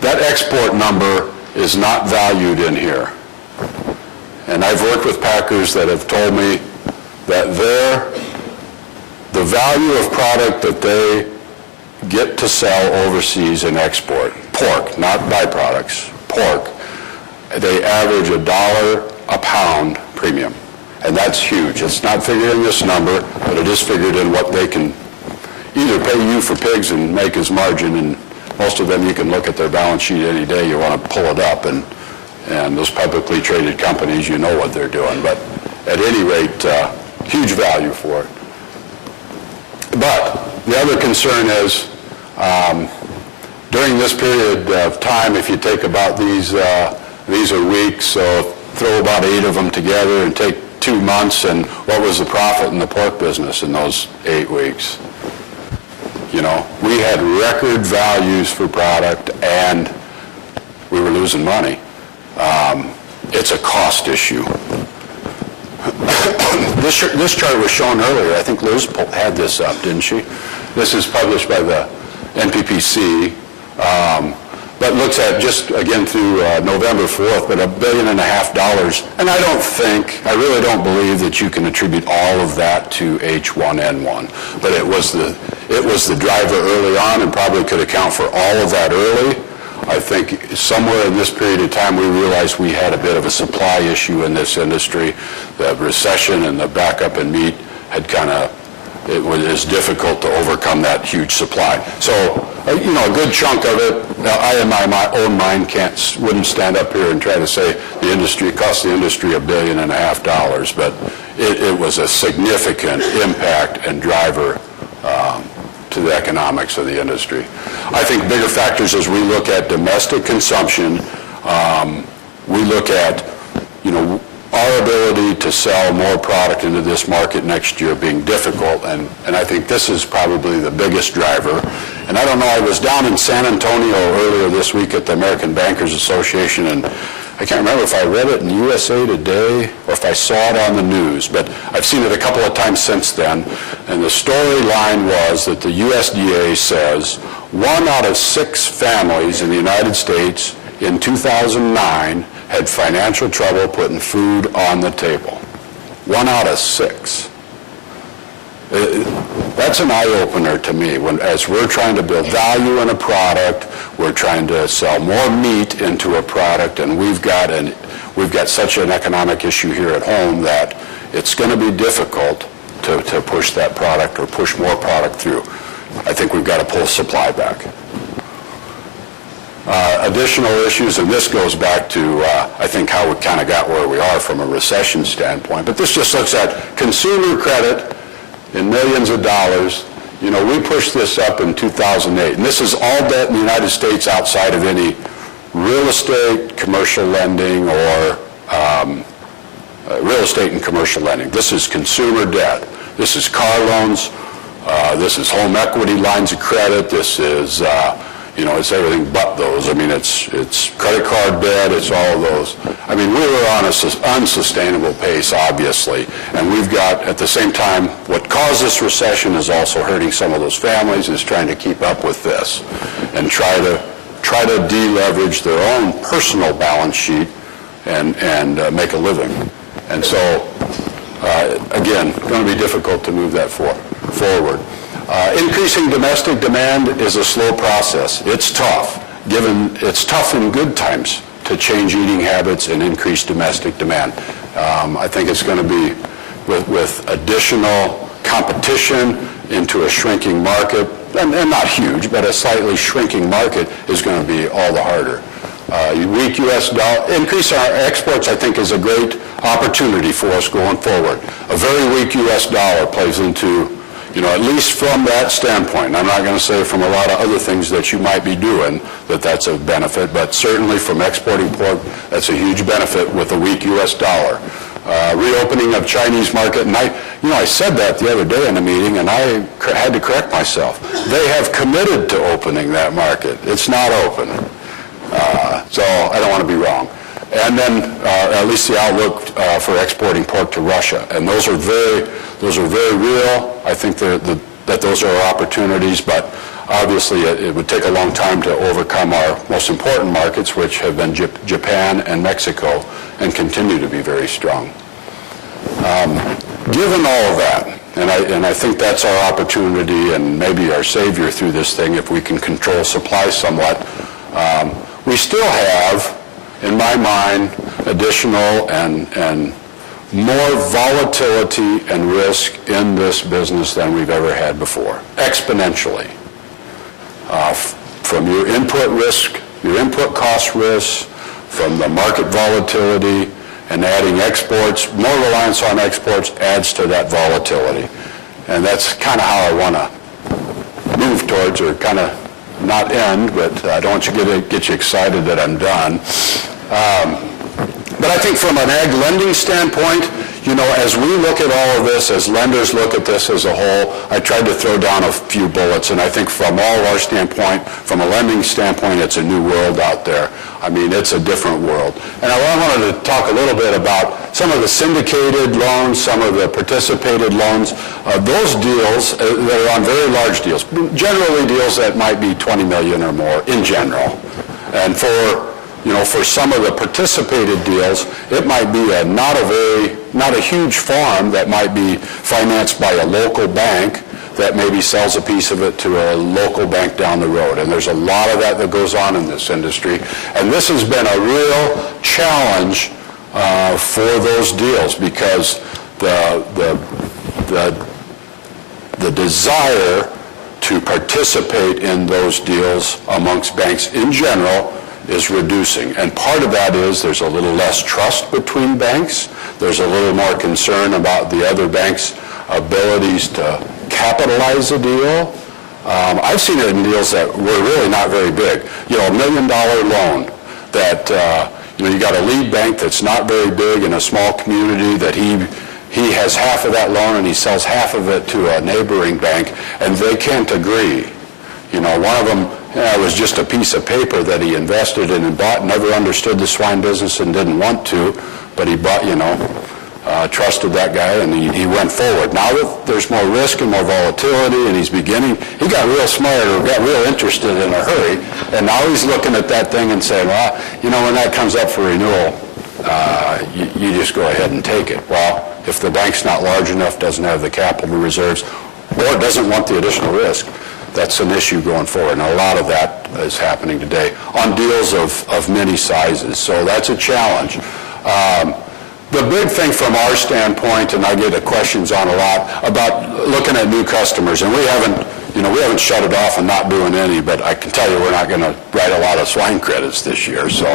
that export number is not valued in here. And I've worked with packers that have told me that the value of product that they get to sell overseas and export, pork, not byproducts, pork, they average $1 a pound premium. And that's huge. It's not figured in this number, but it is figured in what they can either pay you for pigs and make as margin, and most of them you can look at their balance sheet any day. You want to pull it up, and those publicly traded companies, you know what they're doing. But at any rate, huge value for it. But the other concern is, during this period of time, if you take about these are weeks, so throw about 8 of them together and take 2 months, and what was the profit in the pork business in those 8 weeks? You know, we had record values for product, and we were losing money. It's a cost issue. This chart was shown earlier. I think Liz had this up, didn't she? This is published by the NPPC, but looks at just, again, through November 4th, but $1.5 billion. And I really don't believe that you can attribute all of that to H1N1. But it was the driver early on, and probably could account for all of that early. I think somewhere in this period of time we realized we had a bit of a supply issue in this industry. The recession and the backup in meat had it was difficult to overcome that huge supply. So, you know, a good chunk of it, now I in my own mind wouldn't stand up here and try to say it cost the industry $1.5 billion, but it was a significant impact and driver to the economics of the industry. I think bigger factors as we look at domestic consumption, we look at, you know, our ability to sell more product into this market next year being difficult, and I think this is probably the biggest driver. And I don't know, I was down in San Antonio earlier this week at the American Bankers Association, and I can't remember if I read it in USA Today or if I saw it on the news, but I've seen it a couple of times since then, and the storyline was that the USDA says 1 out of 6 families in the United States in 2009 had financial trouble putting food on the table. 1 out of 6. That's an eye-opener to me. As we're trying to build value in a product, we're trying to sell more meat into a product, and we've got such an economic issue here at home that it's going to be difficult to push that product or push more product through. I think we've got to pull supply back. Additional issues, and this goes back to, I think, how we kind of got where we are from a recession standpoint, but this just looks at consumer credit in millions of dollars. You know, we pushed this up in 2008, and this is all debt in the United States outside of any real estate, commercial lending, or real estate and commercial lending. This is consumer debt. This is car loans. This is home equity lines of credit. This is, you know, it's everything but those. I mean, it's credit card debt. It's all of those. I mean, we were on an unsustainable pace, obviously, and we've got, at the same time, what caused this recession is also hurting some of those families, is trying to keep up with this and try to deleverage their own personal balance sheet and make a living. And so, again, going to be difficult to move that forward. Increasing domestic demand is a slow process. It's tough. It's tough in good times to change eating habits and increase domestic demand. I think it's going to be with additional competition into a shrinking market, and not huge, but a slightly shrinking market is going to be all the harder. Weak U.S. dollar, increase our exports, I think, is a great opportunity for us going forward. A very weak U.S. dollar plays into, at least from that standpoint. I'm not going to say from a lot of other things that you might be doing that that's a benefit, but certainly from exporting pork, that's a huge benefit with a weak U.S. dollar. Reopening of Chinese market, and I said that the other day in a meeting, and I had to correct myself. They have committed to opening that market. It's not open. So I don't want to be wrong. And then at least the outlook for exporting pork to Russia, and those are very real. I think that those are opportunities, but obviously it would take a long time to overcome our most important markets, which have been Japan and Mexico, and continue to be very strong. Given all of that, and I think that's our opportunity and maybe our savior through this thing, if we can control supply somewhat, we still have, in my mind, additional and more volatility and risk in this business than we've ever had before, exponentially. From your input risk, your input cost risk, from the market volatility, and adding exports, more reliance on exports adds to that volatility. And that's kind of how I want to move towards, or kind of not end, but I don't want you to get you excited that I'm done. But I think from an ag lending standpoint, as we look at all of this, as lenders look at this as a whole, I tried to throw down a few bullets, and I think from all of our standpoint, from a lending standpoint, it's a new world out there. I mean, it's a different world. And I wanted to talk a little bit about some of the syndicated loans, some of the participated loans. Those deals, they're on very large deals, generally deals that might be $20 million or more in general. And for some of the participated deals, it might be not a huge farm that might be financed by a local bank that maybe sells a piece of it to a local bank down the road. And there's a lot of that goes on in this industry. And this has been a real challenge for those deals, because the desire to participate in those deals amongst banks in general is reducing. And part of that is there's a little less trust between banks. There's a little more concern about the other bank's abilities to capitalize a deal. I've seen it in deals that were really not very big. $1 million loan that, you got a lead bank that's not very big in a small community that he has half of that loan and he sells half of it to a neighboring bank, and they can't agree. One of them was just a piece of paper that he invested in and bought, never understood the swine business and didn't want to, but he bought, trusted that guy, and he went forward. Now that there's more risk and more volatility, and he got real smart or got real interested in a hurry, and now he's looking at that thing and saying, well, when that comes up for renewal, you just go ahead and take it. Well, if the bank's not large enough, doesn't have the capital reserves, or doesn't want the additional risk, that's an issue going forward, and a lot of that is happening today on deals of many sizes. So that's a challenge. The big thing from our standpoint, and I get questions on a lot about looking at new customers, and we haven't shut it off and not doing any, but I can tell you we're not going to write a lot of swine credits this year. So,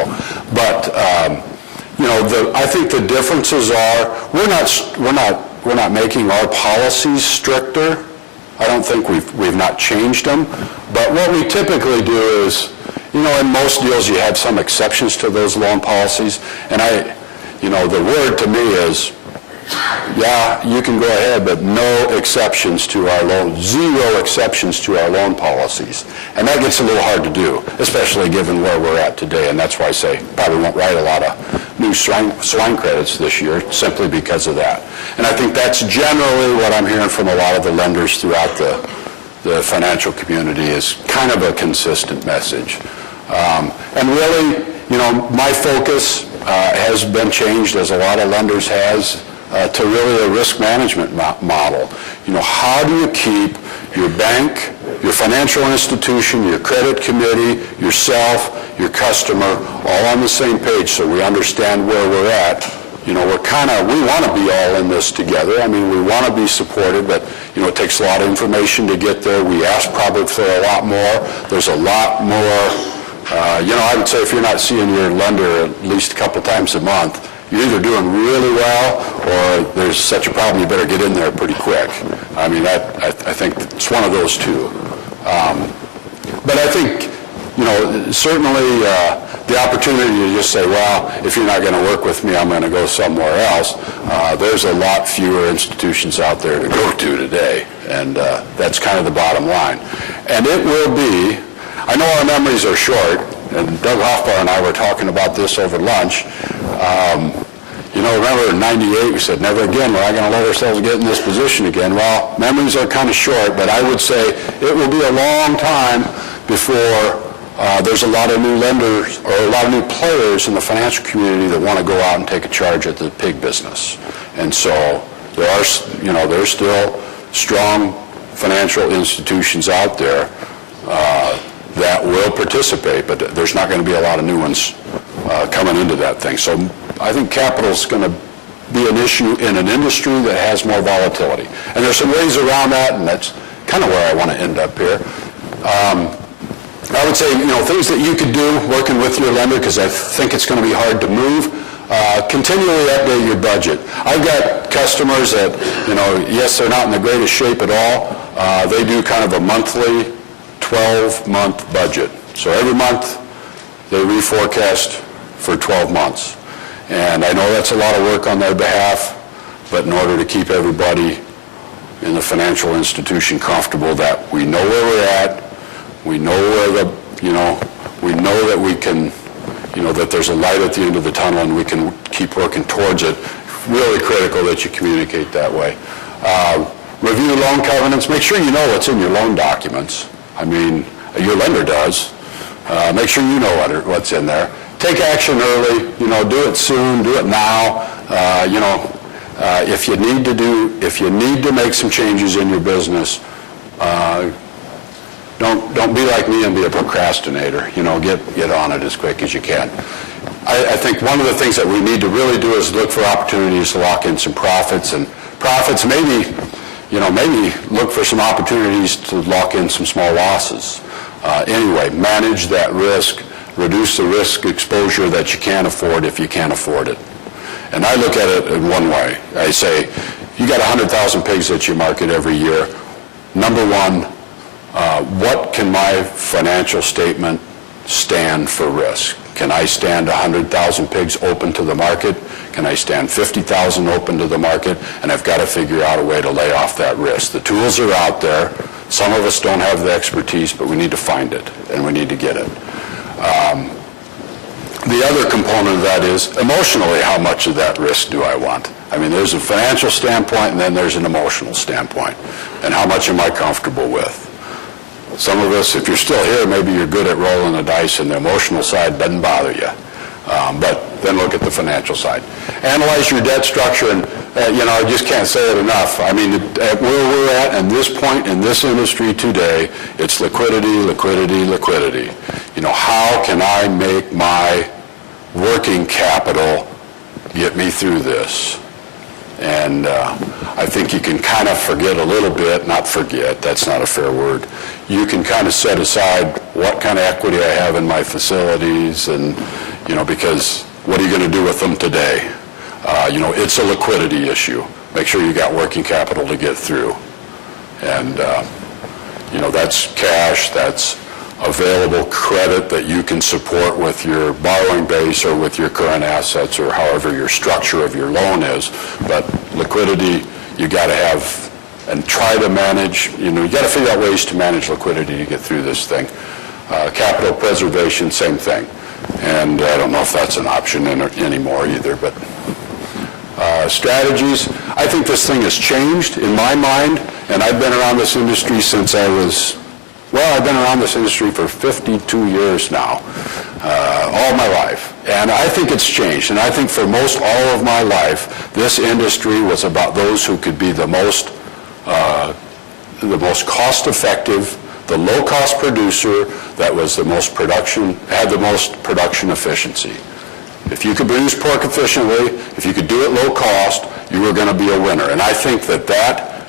but I think the differences are we're not making our policies stricter. I don't think we've not changed them, but what we typically do is, in most deals you have some exceptions to those loan policies, and the word to me is, yeah, you can go ahead, but no exceptions to our loan, zero exceptions to our loan policies. And that gets a little hard to do, especially given where we're at today, and that's why I say probably won't write a lot of new swine credits this year, simply because of that. And I think that's generally what I'm hearing from a lot of the lenders throughout the financial community is kind of a consistent message. And really, my focus has been changed, as a lot of lenders has. to really a risk management model. How do you keep your bank, your financial institution, your credit committee, yourself, your customer, all on the same page so we understand where we're at? We want to be all in this together. I mean, we want to be supported, but, it takes a lot of information to get there. We ask probably for a lot more. There's a lot more, I would say if you're not seeing your lender at least a couple times a month, you're either doing really well or there's such a problem you better get in there pretty quick. I mean, I think it's one of those two. But I think, certainly the opportunity to just say, well, if you're not going to work with me, I'm going to go somewhere else. There's a lot fewer institutions out there to go to today, and that's kind of the bottom line. And it will be, I know our memories are short, and Doug Hoffbar and I were talking about this over lunch. Remember in '98 we said, never again, we're not going to let ourselves get in this position again. Well, memories are kind of short, but I would say it will be a long time before there's a lot of new lenders or a lot of new players in the financial community that want to go out and take a charge at the pig business. And so there's still strong financial institutions out there that will participate, but there's not going to be a lot of new ones coming into that thing. So I think capital is going to be an issue in an industry that has more volatility. And there's some ways around that, and that's kind of where I want to end up here. I would say, things that you could do working with your lender, because I think it's going to be hard to move. Continually update your budget. I've got customers that, yes, they're not in the greatest shape at all. They do kind of a monthly 12-month budget. So every month they reforecast for 12 months. And I know that's a lot of work on their behalf, but in order to keep everybody in the financial institution comfortable that we know where we're at, we know where we know that we can, that there's a light at the end of the tunnel and we can keep working towards it. Really critical that you communicate that way. Review loan covenants. Make sure you know what's in your loan documents. I mean, your lender does. Make sure you know what's in there. Take action early. Do it soon. Do it now. If you need to make some changes in your business, don't be like me and be a procrastinator. Get on it as quick as you can. I think one of the things that we need to really do is look for opportunities to lock in some profits, and profits maybe look for some opportunities to lock in some small losses. Anyway, manage that risk, reduce the risk exposure that you can't afford if you can't afford it. And I look at it in one way. I say, you got 100,000 pigs that you market every year. Number one, what can my financial statement stand for risk? Can I stand 100,000 pigs open to the market? Can I stand 50,000 open to the market? And I've got to figure out a way to lay off that risk. The tools are out there. Some of us don't have the expertise, but we need to find it, and we need to get it. The other component of that is emotionally, how much of that risk do I want? I mean, there's a financial standpoint, and then there's an emotional standpoint. And how much am I comfortable with? Some of us, if you're still here, maybe you're good at rolling the dice, and the emotional side doesn't bother you. But then look at the financial side. Analyze your debt structure, and I just can't say it enough. I mean, at where we're at this point in this industry today, it's liquidity, liquidity, liquidity. How can I make my working capital get me through this? And I think you can kind of forget a little bit, not forget, that's not a fair word. You can kind of set aside what kind of equity I have in my facilities, and, because what are you going to do with them today? It's a liquidity issue. Make sure you got working capital to get through. And, that's cash, that's available credit that you can support with your borrowing base or with your current assets or however your structure of your loan is. But liquidity, you got to have and try to manage, you got to figure out ways to manage liquidity to get through this thing. Capital preservation, same thing. And I don't know if that's an option anymore either, but strategies. I think this thing has changed in my mind, and I've been around this industry since I've been around this industry for 52 years now, all my life. And I think it's changed. And I think for most all of my life, this industry was about those who could be the most cost-effective, the low-cost producer that was the most production, had the most production efficiency. If you could produce pork efficiently, if you could do it low cost, you were going to be a winner. And I think that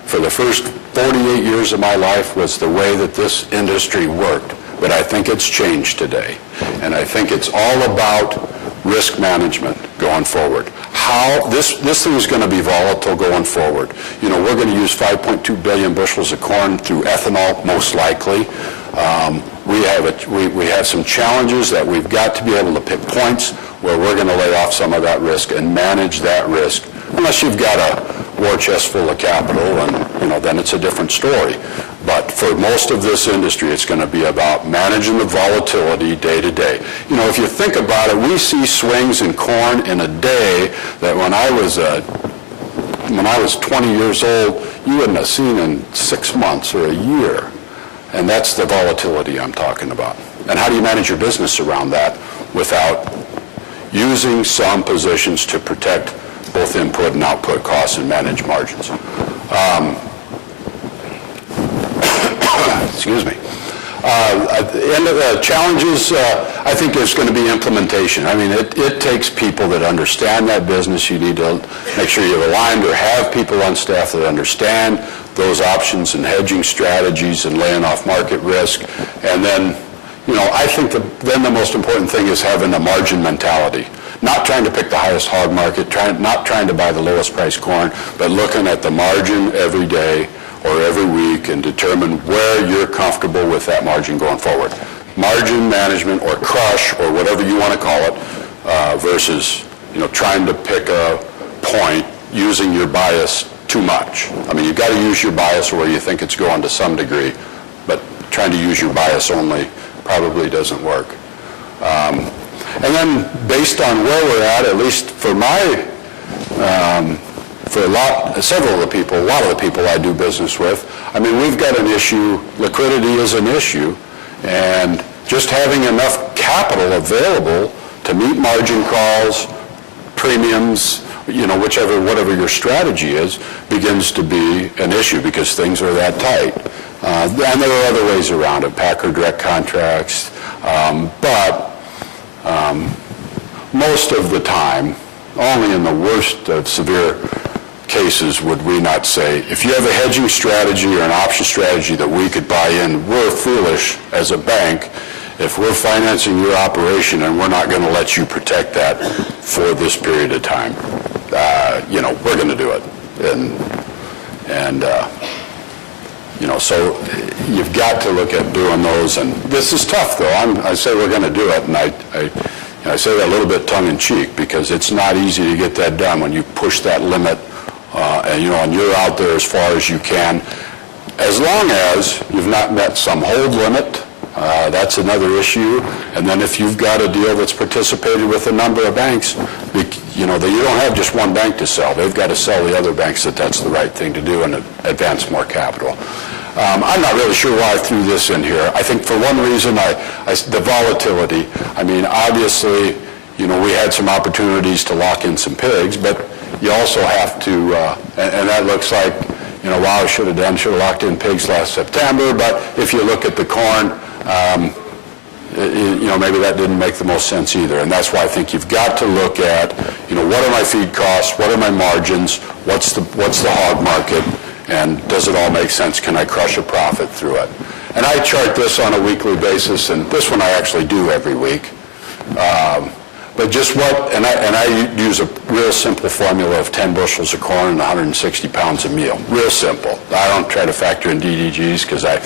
for the first 48 years of my life was the way that this industry worked. But I think it's changed today. And I think it's all about risk management going forward. How this thing is going to be volatile going forward. You know, we're going to use 5.2 billion bushels of corn through ethanol, most likely. We have some challenges that we've got to be able to pick points where we're going to lay off some of that risk and manage that risk. Unless you've got a war chest full of capital, and, you know, then it's a different story. But for most of this industry, it's going to be about managing the volatility day to day. You know, if you think about it, we see swings in corn in a day that when I was 20 years old, you wouldn't have seen in 6 months or a year. And that's the volatility I'm talking about. And how do you manage your business around that without using some positions to protect both input and output costs and manage margins? Excuse me. At the end of the challenges, I think there's going to be implementation. I mean, it takes people that understand that business. You need to make sure you're aligned or have people on staff that understand those options and hedging strategies and laying off market risk. And then, you know, I think then the most important thing is having a margin mentality. Not trying to pick the highest hog market, not trying to buy the lowest price corn, but looking at the margin every day or every week and determine where you're comfortable with that margin going forward. Margin management or crush or whatever you want to call it versus, you know, trying to pick a point using your bias too much. I mean, you've got to use your bias where you think it's going to some degree, but trying to use your bias only probably doesn't work. And then based on where we're at least for my, for a lot of the people I do business with, I mean, we've got an issue, liquidity is an issue, and just having enough capital available to meet margin calls, premiums, you know, whatever your strategy is, begins to be an issue because things are that tight. And there are other ways around it, packer direct contracts, but most of the time, only in the worst of severe cases would we not say, if you have a hedging strategy or an option strategy that we could buy in, we're foolish as a bank if we're financing your operation and we're not going to let you protect that for this period of time. You know, we're going to do it. And you know, so you've got to look at doing those. And this is tough, though. I say we're going to do it, and I say that a little bit tongue-in-cheek because it's not easy to get that done when you push that limit, and, you know, and you're out there as far as you can. As long as you've not met some hold limit, that's another issue. And then if you've got a deal that's participated with a number of banks, you know, that you don't have just one bank to sell. They've got to sell the other banks that that's the right thing to do and advance more capital. I'm not really sure why I threw this in here. I think for one reason, the volatility. I mean, obviously, you know, we had some opportunities to lock in some pigs, but you also have to, and that looks like, you know, wow, should have locked in pigs last September, but if you look at the corn, you know, maybe that didn't make the most sense either. And that's why I think you've got to look at, you know, what are my feed costs, what are my margins, what's the hog market, and does it all make sense? Can I crush a profit through it? And I chart this on a weekly basis, and this one I actually do every week. But just and I use a real simple formula of 10 bushels of corn and 160 pounds of meal. Real simple. I don't try to factor in DDGs because I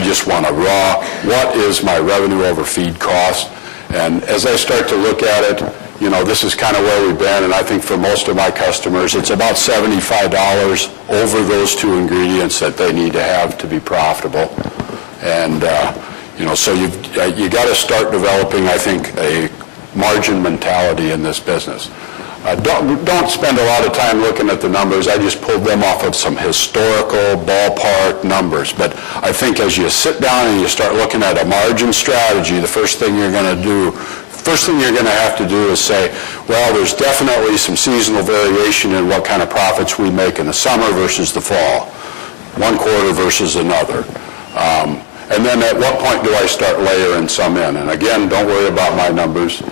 just want a raw, what is my revenue over feed cost? And as I start to look at it, you know, this is kind of where we've been, and I think for most of my customers, it's about $75 over those two ingredients that they need to have to be profitable. And, you know, so you got to start developing, I think, a margin mentality in this business. Don't spend a lot of time looking at the numbers. I just pulled them off of some historical ballpark numbers. But I think as you sit down and you start looking at a margin strategy, the first thing you're going to do first thing you're going to have to do is say, well, there's definitely some seasonal variation in what kind of profits we make in the summer versus the fall, one quarter versus another. And then at what point do I start layering some in? And again, don't worry about my numbers.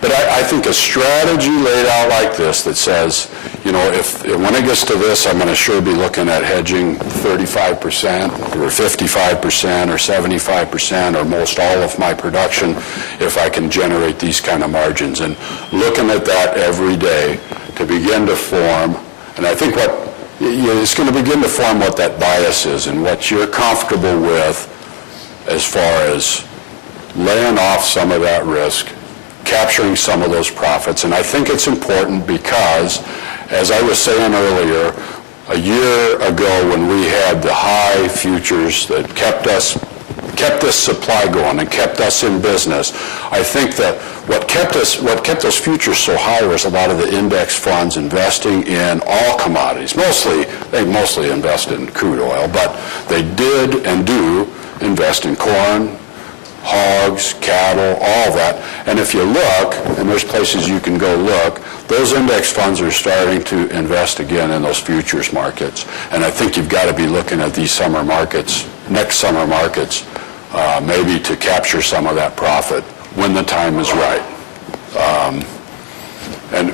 But I think a strategy laid out like this that says, you know, if when it gets to this, I'm going to sure be looking at hedging 35% or 55% or 75% or most all of my production if I can generate these kind of margins. And looking at that every day to begin to form, and I think it's going to begin to form what that bias is and what you're comfortable with as far as laying off some of that risk, capturing some of those profits. And I think it's important because, as I was saying earlier, a year ago when we had the high futures that kept this supply going and kept us in business, I think that what kept those futures so high was a lot of the index funds investing in all commodities. They mostly invest in crude oil, but they did and do invest in corn, hogs, cattle, all that. And if you look, and there's places you can go look, those index funds are starting to invest again in those futures markets. And I think you've got to be looking at these summer markets, next summer markets, maybe to capture some of that profit when the time is right.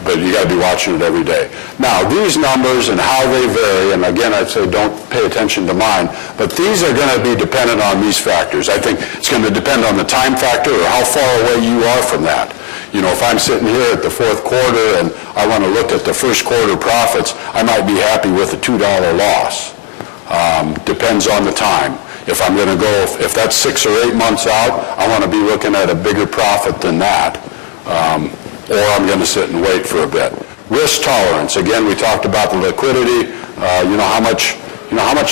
But you got to be watching it every day. Now, these numbers and how they vary, and again, I'd say don't pay attention to mine, but these are going to be dependent on these factors. I think it's going to depend on the time factor or how far away you are from that. You know, if I'm sitting here at the fourth quarter and I want to look at the first quarter profits, I might be happy with a $2 loss. Depends on the time. If I'm going to go, if that's 6 or 8 months out, I want to be looking at a bigger profit than that. Or I'm going to sit and wait for a bit. Risk tolerance. Again, we talked about the liquidity. How much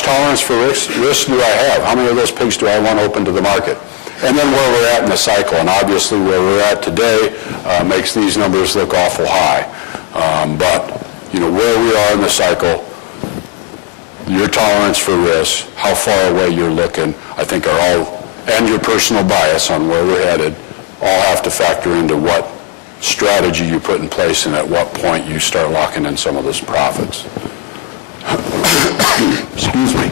tolerance for risk do I have? How many of those pigs do I want open to the market? And then where we're at in the cycle. And obviously where we're at today makes these numbers look awful high. But where we are in the cycle, your tolerance for risk, how far away you're looking, I think are all, and your personal bias on where we're headed, all have to factor into what strategy you put in place and at what point you start locking in some of those profits. Excuse me.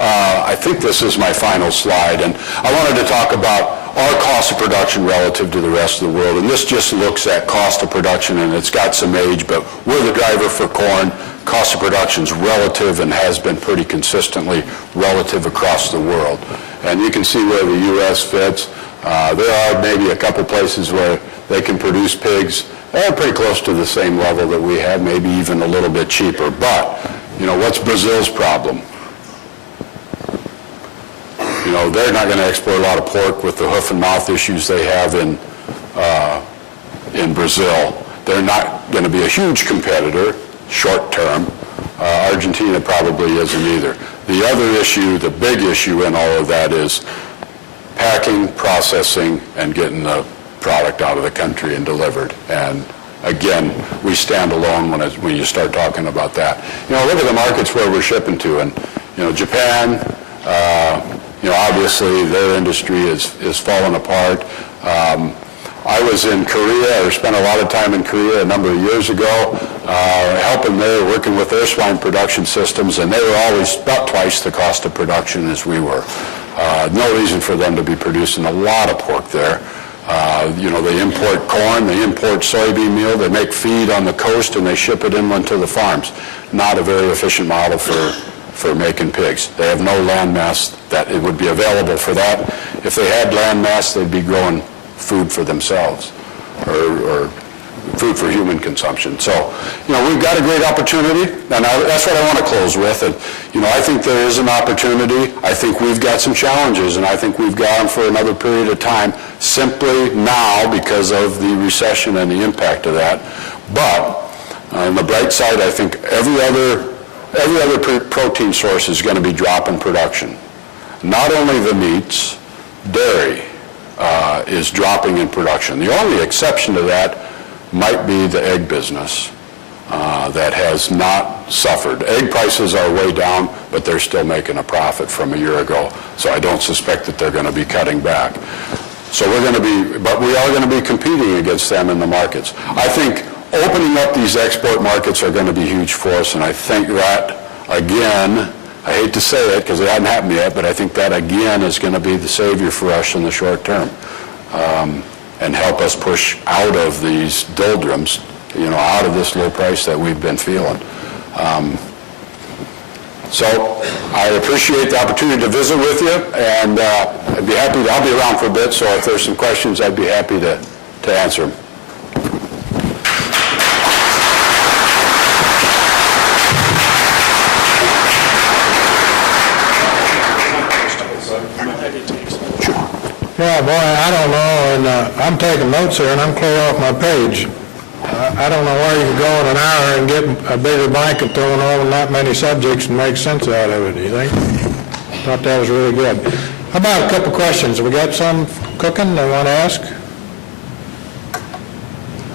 I think this is my final slide, and I wanted to talk about our cost of production relative to the rest of the world, and this just looks at cost of production, and it's got some age, but we're the driver for corn. Cost of production is relative and has been pretty consistently relative across the world. And you can see where the U.S. fits. There are maybe a couple places where they can produce pigs. They're pretty close to the same level that we have, maybe even a little bit cheaper. But, what's Brazil's problem? They're not going to export a lot of pork with the hoof and mouth issues they have in Brazil. They're not going to be a huge competitor short term. Argentina probably isn't either. The other issue, the big issue in all of that is packing, processing, and getting the product out of the country and delivered. And again, we stand alone when you start talking about that. Look at the markets where we're shipping to, and Japan. Obviously their industry is falling apart. I was in Korea, or spent a lot of time in Korea a number of years ago, helping there, working with their swine production systems, and they were always about twice the cost of production as we were. No reason for them to be producing a lot of pork there. They import corn, they import soybean meal, they make feed on the coast, and they ship it inland to the farms. Not a very efficient model for making pigs. They have no land mass that it would be available for that. If they had land mass, they'd be growing food for themselves or food for human consumption. So, we've got a great opportunity, and that's what I want to close with. And, I think there is an opportunity. I think we've got some challenges, and I think we've gone for another period of time simply now because of the recession and the impact of that. But on the bright side, I think every other protein source is going to be dropping production. Not only the meats, dairy is dropping in production. The only exception to that might be the egg business that has not suffered. Egg prices are way down, but they're still making a profit from a year ago, so I don't suspect that they're going to be cutting back. So we're going to be, but we are going to be competing against them in the markets. I think opening up these export markets are going to be huge for us, and I think that, again, I hate to say it because it hasn't happened yet, but I think that, again, is going to be the savior for us in the short term, and help us push out of these doldrums, out of this low price that we've been feeling. So I appreciate the opportunity to visit with you, and I'll be around for a bit, so if there's some questions, I'd be happy to answer them. Yeah, boy, I don't know, and I'm taking notes here, and I'm clear off my page. I don't know where you can go in an hour and get a bigger blanket thrown over not many subjects and make sense out of it, do you think? Thought that was really good. How about a couple questions? Have we got some cooking they want to ask?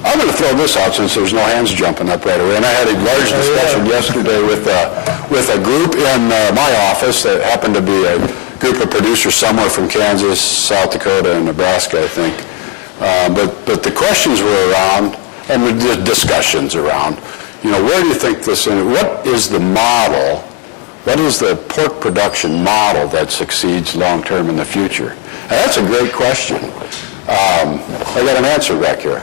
I'm going to throw this out since there's no hands jumping up right away. And I had a large discussion yesterday with a group in my office that happened to be a group of producers somewhere from Kansas, South Dakota, and Nebraska, I think. But the questions were around, and the discussions around, where do you think this, what is the model, what is the pork production model that succeeds long-term in the future? And that's a great question. I got an answer back here.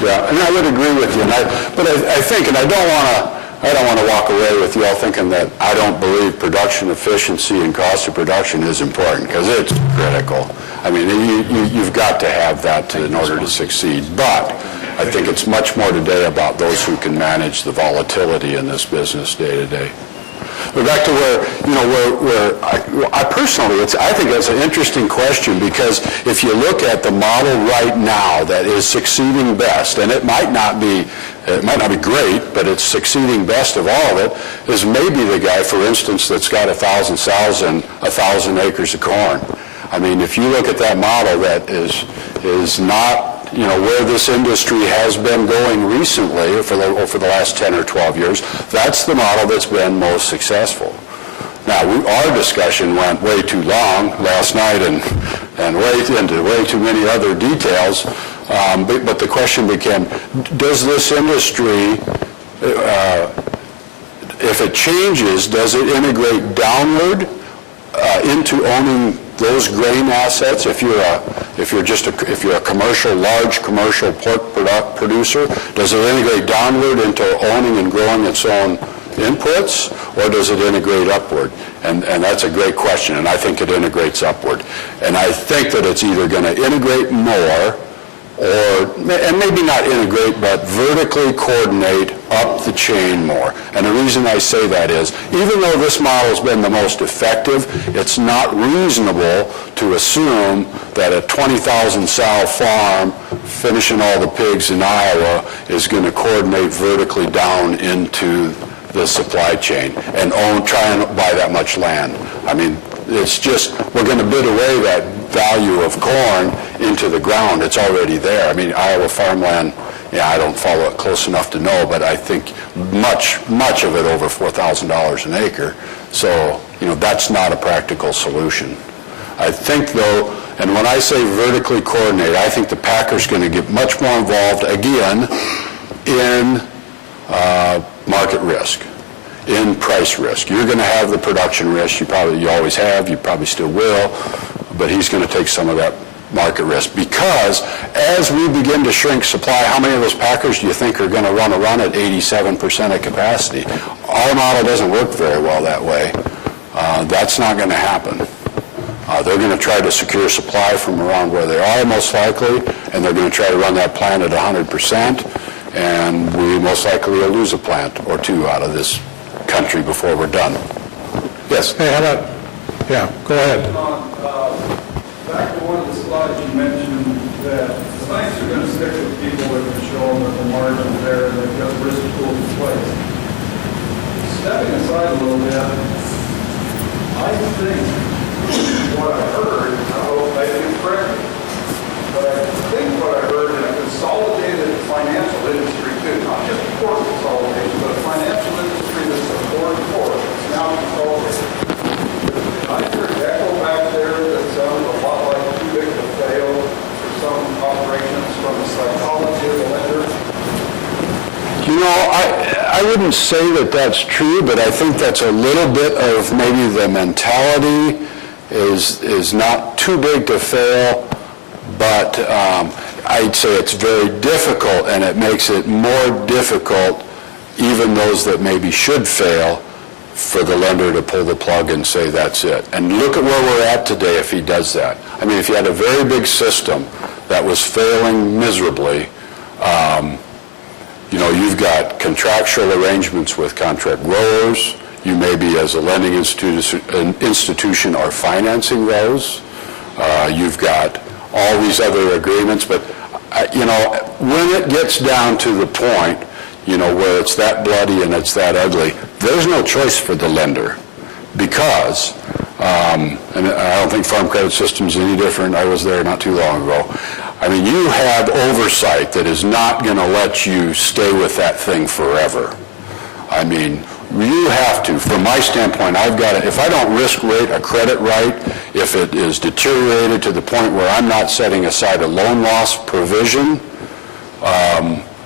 Yeah, and I would agree with you, but I think, and I don't want to walk away with you all thinking that I don't believe production efficiency and cost of production is important, because it's critical. I mean, you've got to have that in order to succeed. But I think it's much more today about those who can manage the volatility in this business day to day. But back to where I personally, I think that's an interesting question, because if you look at the model right now that is succeeding best, and it might not be great, but it's succeeding best of all of it, is maybe the guy, for instance, that's got 1,000 sows and 1,000 acres of corn. I mean, if you look at that model, that is not where this industry has been going recently for the last 10 or 12 years. That's the model that's been most successful. Now, our discussion went way too long last night and way into way too many other details, but the question became, does this industry, if it changes, does it integrate downward into owning those grain assets? If you're a large commercial pork producer, does it integrate downward into owning and growing its own inputs, or does it integrate upward? And that's a great question, and I think it integrates upward. And I think that it's either going to integrate more, and maybe not integrate, but vertically coordinate up the chain more. And the reason I say that is, even though this model has been the most effective, it's not reasonable to assume that a 20,000 sow farm finishing all the pigs in Iowa is going to coordinate vertically down into the supply chain and try and buy that much land. I mean, it's just, we're going to bid away that value of corn into the ground. It's already there. I mean, Iowa farmland, I don't follow it close enough to know, but I think much of it over $4,000 an acre. So, that's not a practical solution. I think, though, and when I say vertically coordinate, I think the packer's going to get much more involved, again, in market risk, in price risk. You're going to have the production risk. You always have. You probably still will. But he's going to take some of that market risk, because as we begin to shrink supply, how many of those packers do you think are going to run a run at 87% of capacity? Our model doesn't work very well that way. That's not going to happen. They're going to try to secure supply from around where they are, most likely, and they're going to try to run that plant at 100%, and we most likely will lose a plant or two out of this country before we're done. Yes? Hey, how about, yeah, go ahead. Back to one of the slides you mentioned margins there, and they've got risk pools in place. Stepping aside a little bit, I think what I heard, I don't know if they can correct me, but I think what I heard in a consolidated financial industry too, not just pork consolidation, but a financial industry that's a foreign pork, it's now consolidated. I heard echo back there that sounded a lot like too big to fail for some operations from the psychology of the lender. You know, I wouldn't say that that's true, but I think that's a little bit of maybe the mentality is not too big to fail, but I'd say it's very difficult, and it makes it more difficult, even those that maybe should fail, for the lender to pull the plug and say that's it. And look at where we're at today if he does that. I mean, if you had a very big system that was failing miserably, you know, you've got contractual arrangements with contract growers. You maybe, as a lending institution, are financing those. You've got all these other agreements. But, you know, when it gets down to the point, you know, where it's that bloody and it's that ugly, there's no choice for the lender because, and I don't think Farm Credit System is any different. I was there not too long ago. I mean, you have oversight that is not going to let you stay with that thing forever. I mean, you have to, from my standpoint, I've got to, if I don't risk rate a credit right, if it is deteriorated to the point where I'm not setting aside a loan loss provision,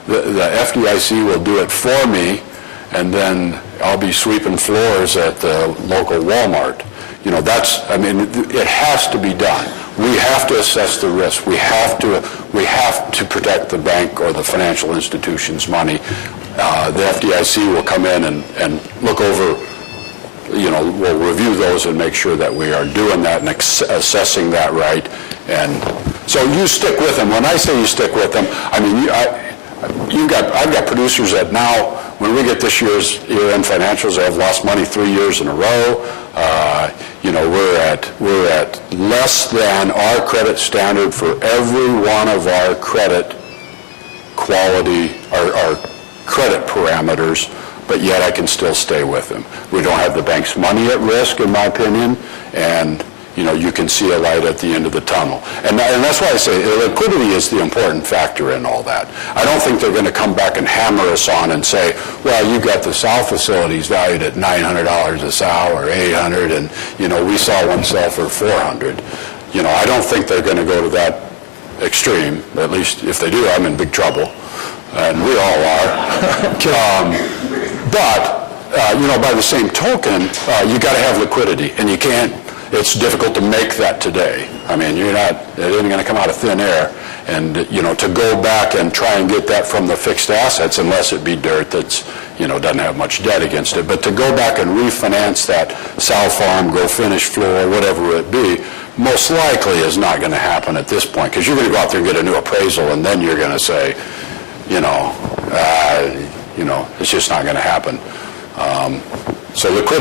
the FDIC will do it for me, and then I'll be sweeping floors at the local Walmart. You know, that's, I mean, it has to be done. We have to assess the risk. We have to protect the bank or the financial institution's money. The FDIC will come in and look over, you know, we'll review those and make sure that we are doing that and assessing that right. And so you stick with them. When I say you stick with them, I mean, I've got producers that now, when we get this year's year-end financials, they have lost money 3 years in a row. You know, we're at less than our credit standard for every one of our credit quality, our credit parameters, but yet I can still stay with them. We don't have the bank's money at risk, in my opinion, and you know, you can see a light at the end of the tunnel. And that's why I say liquidity is the important factor in all that. I don't think they're going to come back and hammer us on and say, well, you got the sow facilities valued at $900 a sow or $800, and, you know, we saw one sell for $400. You know, I don't think they're going to go to that extreme. At least if they do, I'm in big trouble. And we all are. But, you know, by the same token, you got to have liquidity, and you can't. It's difficult to make that today. I mean, it isn't going to come out of thin air. And, you know, to go back and try and get that from the fixed assets, unless it be dirt that's, you know, doesn't have much debt against it. But to go back and refinance that sow farm, grow finish floor, whatever it be, most likely is not going to happen at this point. Because you're going to go out there and get a new appraisal, and then you're going to say, you know, it's just not going to happen. So liquidity